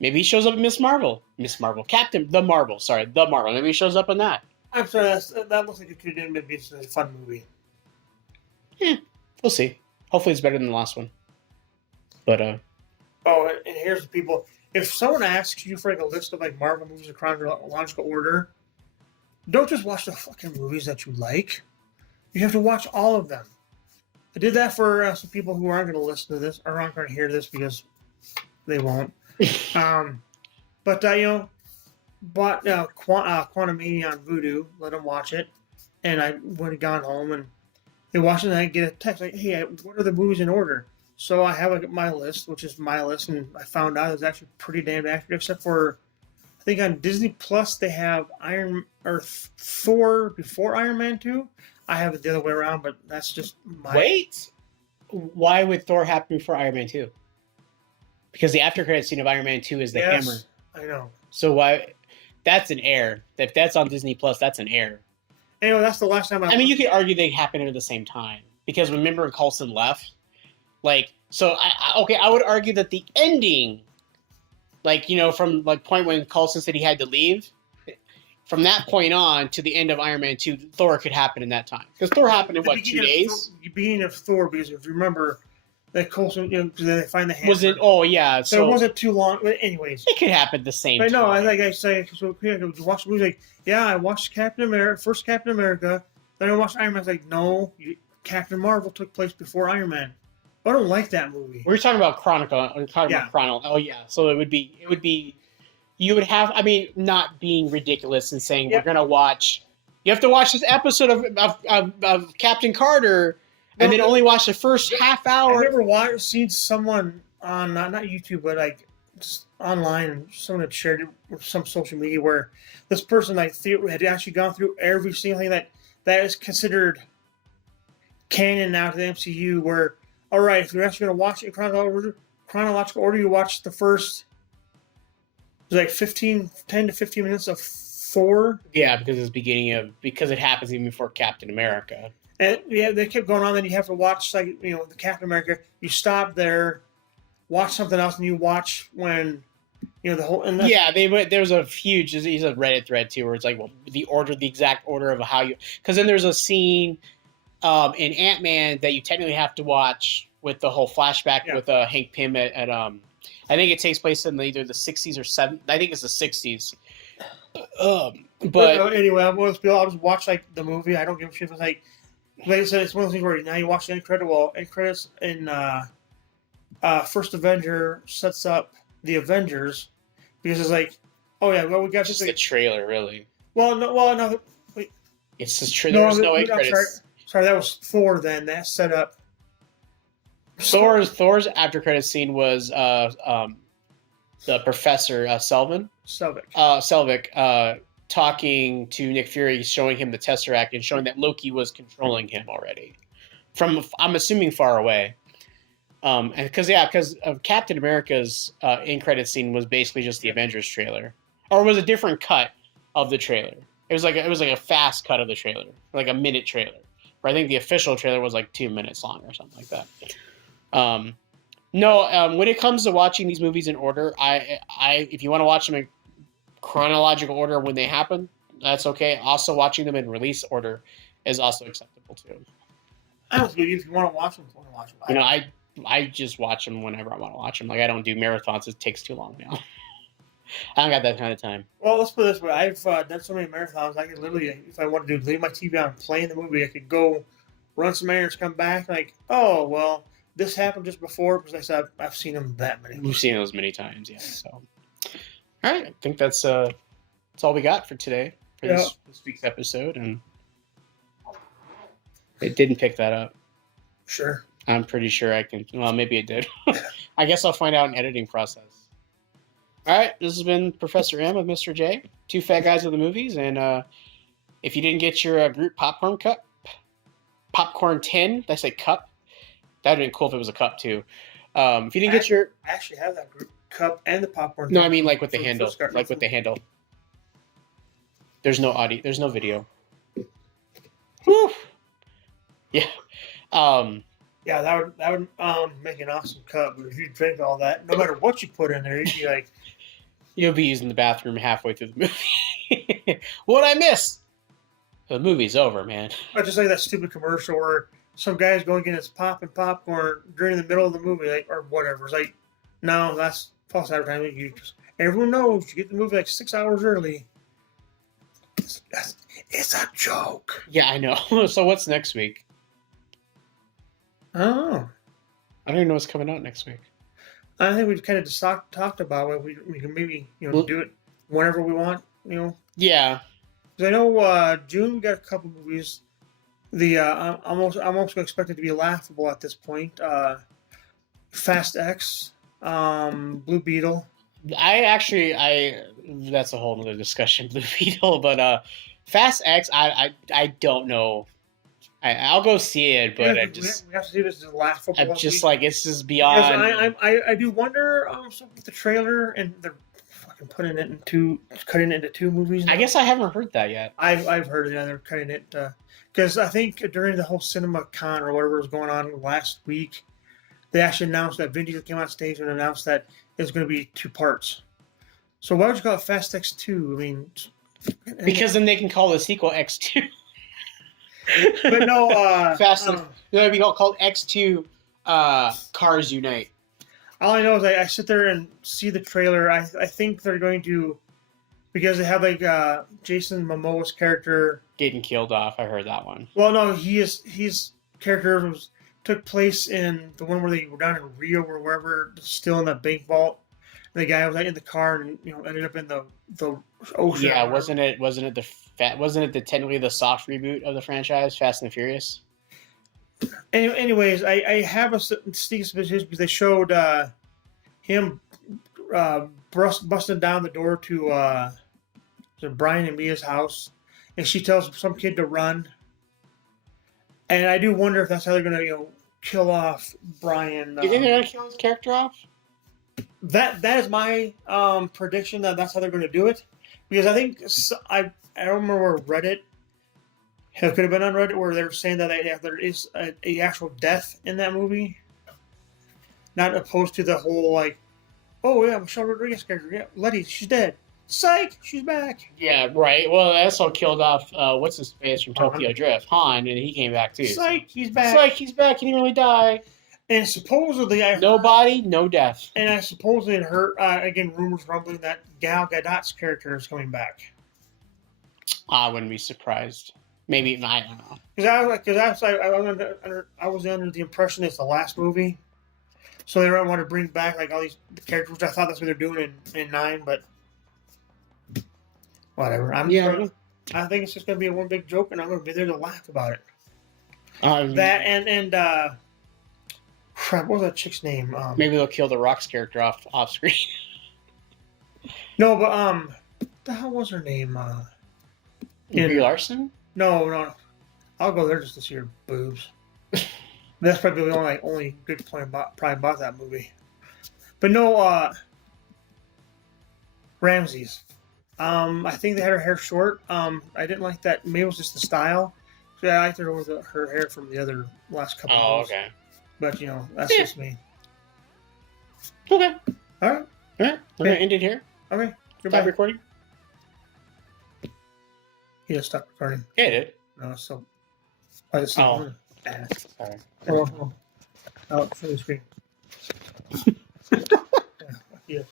maybe he shows up in The Marvel. Maybe he shows up in that. I'm sorry, that looks like it could have been a fun movie. Yeah, we'll see. Hopefully it's better than the last one. But Oh, and here's the people. If someone asks you for like a list of like Marvel movies in chronological order, don't just watch the fucking movies that you like. You have to watch all of them. I did that for some people who aren't going to listen to this or aren't going to hear this because they won't. But bought Quantumania on Vudu, let them watch it, and I went and gone home and they watched it, and I get a text like, "Hey, what are the movies in order?" So I have like my list, which is my list, and I found out it's actually pretty damn accurate, except for I think on Disney Plus they have Thor before Iron Man 2. I have it the other way around, but that's just my... Wait! Why would Thor happen before Iron Man 2? Because the after credit scene of Iron Man 2 is the hammer. I know. So why... That's an error. If that's on Disney Plus, that's an error. Anyway, that's the last time I mean, you could argue they happened at the same time. Because remember when Coulson left? I would argue that the ending, from point when Coulson said he had to leave, from that point on to the end of Iron Man 2, Thor could happen in that time. Because Thor happened in, 2 days? The beginning of Thor, because if you remember, that Coulson, because they find the hammer. Was it? Oh, yeah. So it wasn't too long. But anyways. It could happen at the same time. I know. Like I say, so you watch the movie, like, yeah, I watched first Captain America, then I watched Iron Man. I was like, no, Captain Marvel took place before Iron Man. I don't like that movie. We're talking about Chronicle. Oh, yeah. So it would be, you would have, not being ridiculous and saying we're going to watch You have to watch this episode of Captain Carter, and then only watch the first half hour. I've never seen someone on not YouTube, but like just online, someone had shared it with some social media where this person had actually gone through every single thing that is considered canon now to the MCU. Where, all right, if you're actually going to watch it in chronological order, you watch the first like 10 to 15 minutes of Thor. Yeah, because it happens even before Captain America. And yeah, they kept going on. Then you have to watch the Captain America. You stop there, watch something else, and you watch when the whole. And there's a huge. He's a Reddit thread too, where it's like the exact order of how you. Because then there's a scene in Ant-Man that you technically have to watch with the whole flashback with Hank Pym at I think it takes place in either the 60s or 70s. I think it's the 60s. But anyway, I'll just watch the movie. I don't give a shit. It's like I said, it's one of those things where now you watch the end credits in First Avenger sets up the Avengers because it's like, oh yeah, well we got just the trailer really. No. Wait. It's the trailer. There's no end credits. Sorry, that was Thor. Then that set up. Thor's after credits scene was the Professor Selvig talking to Nick Fury, showing him the Tesseract and showing that Loki was controlling him already from, I'm assuming, far away. And because of Captain America's end credit scene was basically just the Avengers trailer, or it was a different cut of the trailer. It was like a fast cut of the trailer, like a minute trailer. Where I think the official trailer was like 2 minutes long or something like that. When it comes to watching these movies in order, if you want to watch them in chronological order when they happen, that's okay. Also, watching them in release order is also acceptable too. If you want to watch them, I just watch them whenever I want to watch them. Like I don't do marathons; it takes too long now. I don't got that kind of time. Well, let's put it this way: I've done so many marathons. I could literally, if I wanted to, leave my TV on, play in the movie. I could go run some errands, come back, like, oh well. This happened just before because I said I've seen them that many. We've seen those many times, yeah. So, all right, I think that's all we got for today for this week's episode, and it didn't pick that up. Sure, I'm pretty sure I can. Well, maybe it did. I guess I'll find out in editing process. All right, this has been Professor M with Mr. J, two fat guys of the movies, and if you didn't get your group popcorn tin, did I say cup? That'd have been cool if it was a cup too. If you didn't get your, I actually have that group cup and the popcorn. No, I mean like with the handle, with the handle. There's no audio. There's no video. Whew. Yeah. Yeah, that would make an awesome cup. But if you drink all that, no matter what you put in there, you'd be like, you'll be using the bathroom halfway through the movie. What'd I miss? The movie's over, man. Just like that stupid commercial where some guy's going to get his popcorn during the middle of the movie, or whatever. It's like, no, that's false advertising. Everyone knows you get the movie 6 hours early. It's a joke. Yeah, I know. So what's next week? Oh, I don't even know what's coming out next week. I think we've kind of just talked about it. We can maybe do it whenever we want. Yeah. Because I know June we got a couple movies. I'm also expected to be laughable at this point. Fast X, Blue Beetle. That's a whole other discussion, Blue Beetle. But Fast X, I don't know. I'll go see it, but we have to do this as laughable. I'm just like, it's just beyond. I do wonder with the trailer, and they're fucking cutting it into two movies now. I guess I haven't heard that yet. I've heard it. Yeah, they're cutting it. Because I think during the whole CinemaCon or whatever was going on last week, they actually announced that Vin Diesel came on stage and announced that it's going to be 2 parts. So why would you call it Fast X2? I mean, because then they can call the sequel X2. But no, Fast. It'll be called X2. Cars Unite. All I know is I sit there and see the trailer. I think they're going to, because they have Jason Momoa's character getting killed off. I heard that one. Well, no, his character took place in the one where they were down in Rio or wherever, still in that bank vault. The guy was like in the car and ended up in the ocean. Yeah, wasn't it the technically the soft reboot of the franchise, Fast and the Furious? Anyways, I have a sneaky suspicion because they showed him busting down the door to Brian and Mia's house, and she tells some kid to run. And I do wonder if that's how they're gonna kill off Brian. You think they're gonna kill his character off? That is my prediction that's how they're going to do it, because I think I don't remember where Reddit. It could have been on Reddit where they were saying that there is a actual death in that movie, not opposed to the whole like, oh yeah, Michelle Rodriguez character, yeah, Letty, she's dead. Psych, she's back. Yeah, right. Well, they also killed off what's his face from Tokyo Drift, Han, and he came back too. Psych, he's back. Psych, he's back. He didn't really die. And supposedly, no body, no death. And I supposedly heard again rumors rumbling that Gal Gadot's character is coming back. I wouldn't be surprised. Maybe I don't know. I was under the impression it's the last movie, so they don't want to bring back like all these characters. Which I thought that's what they're doing in 9, but whatever. I think it's just gonna be one big joke, and I'm gonna be there to laugh about it. That and crap, what was that chick's name? Maybe they'll kill the Rock's character off screen. No, but what the hell was her name? Brie Larson? No. I'll go there just to see her boobs. That's probably the only good point probably about that movie. But no, Ramses. I think they had her hair short. I didn't like that. Maybe it was just the style. So I liked her over her hair from the other last couple. Oh, of okay. But that's just me. Okay. All right. We're gonna end it here. Okay. Goodbye. Stop recording. Yeah, stop recording. Yeah, it did. No, so. I just. Oh. Sorry. Oh, out for the screen.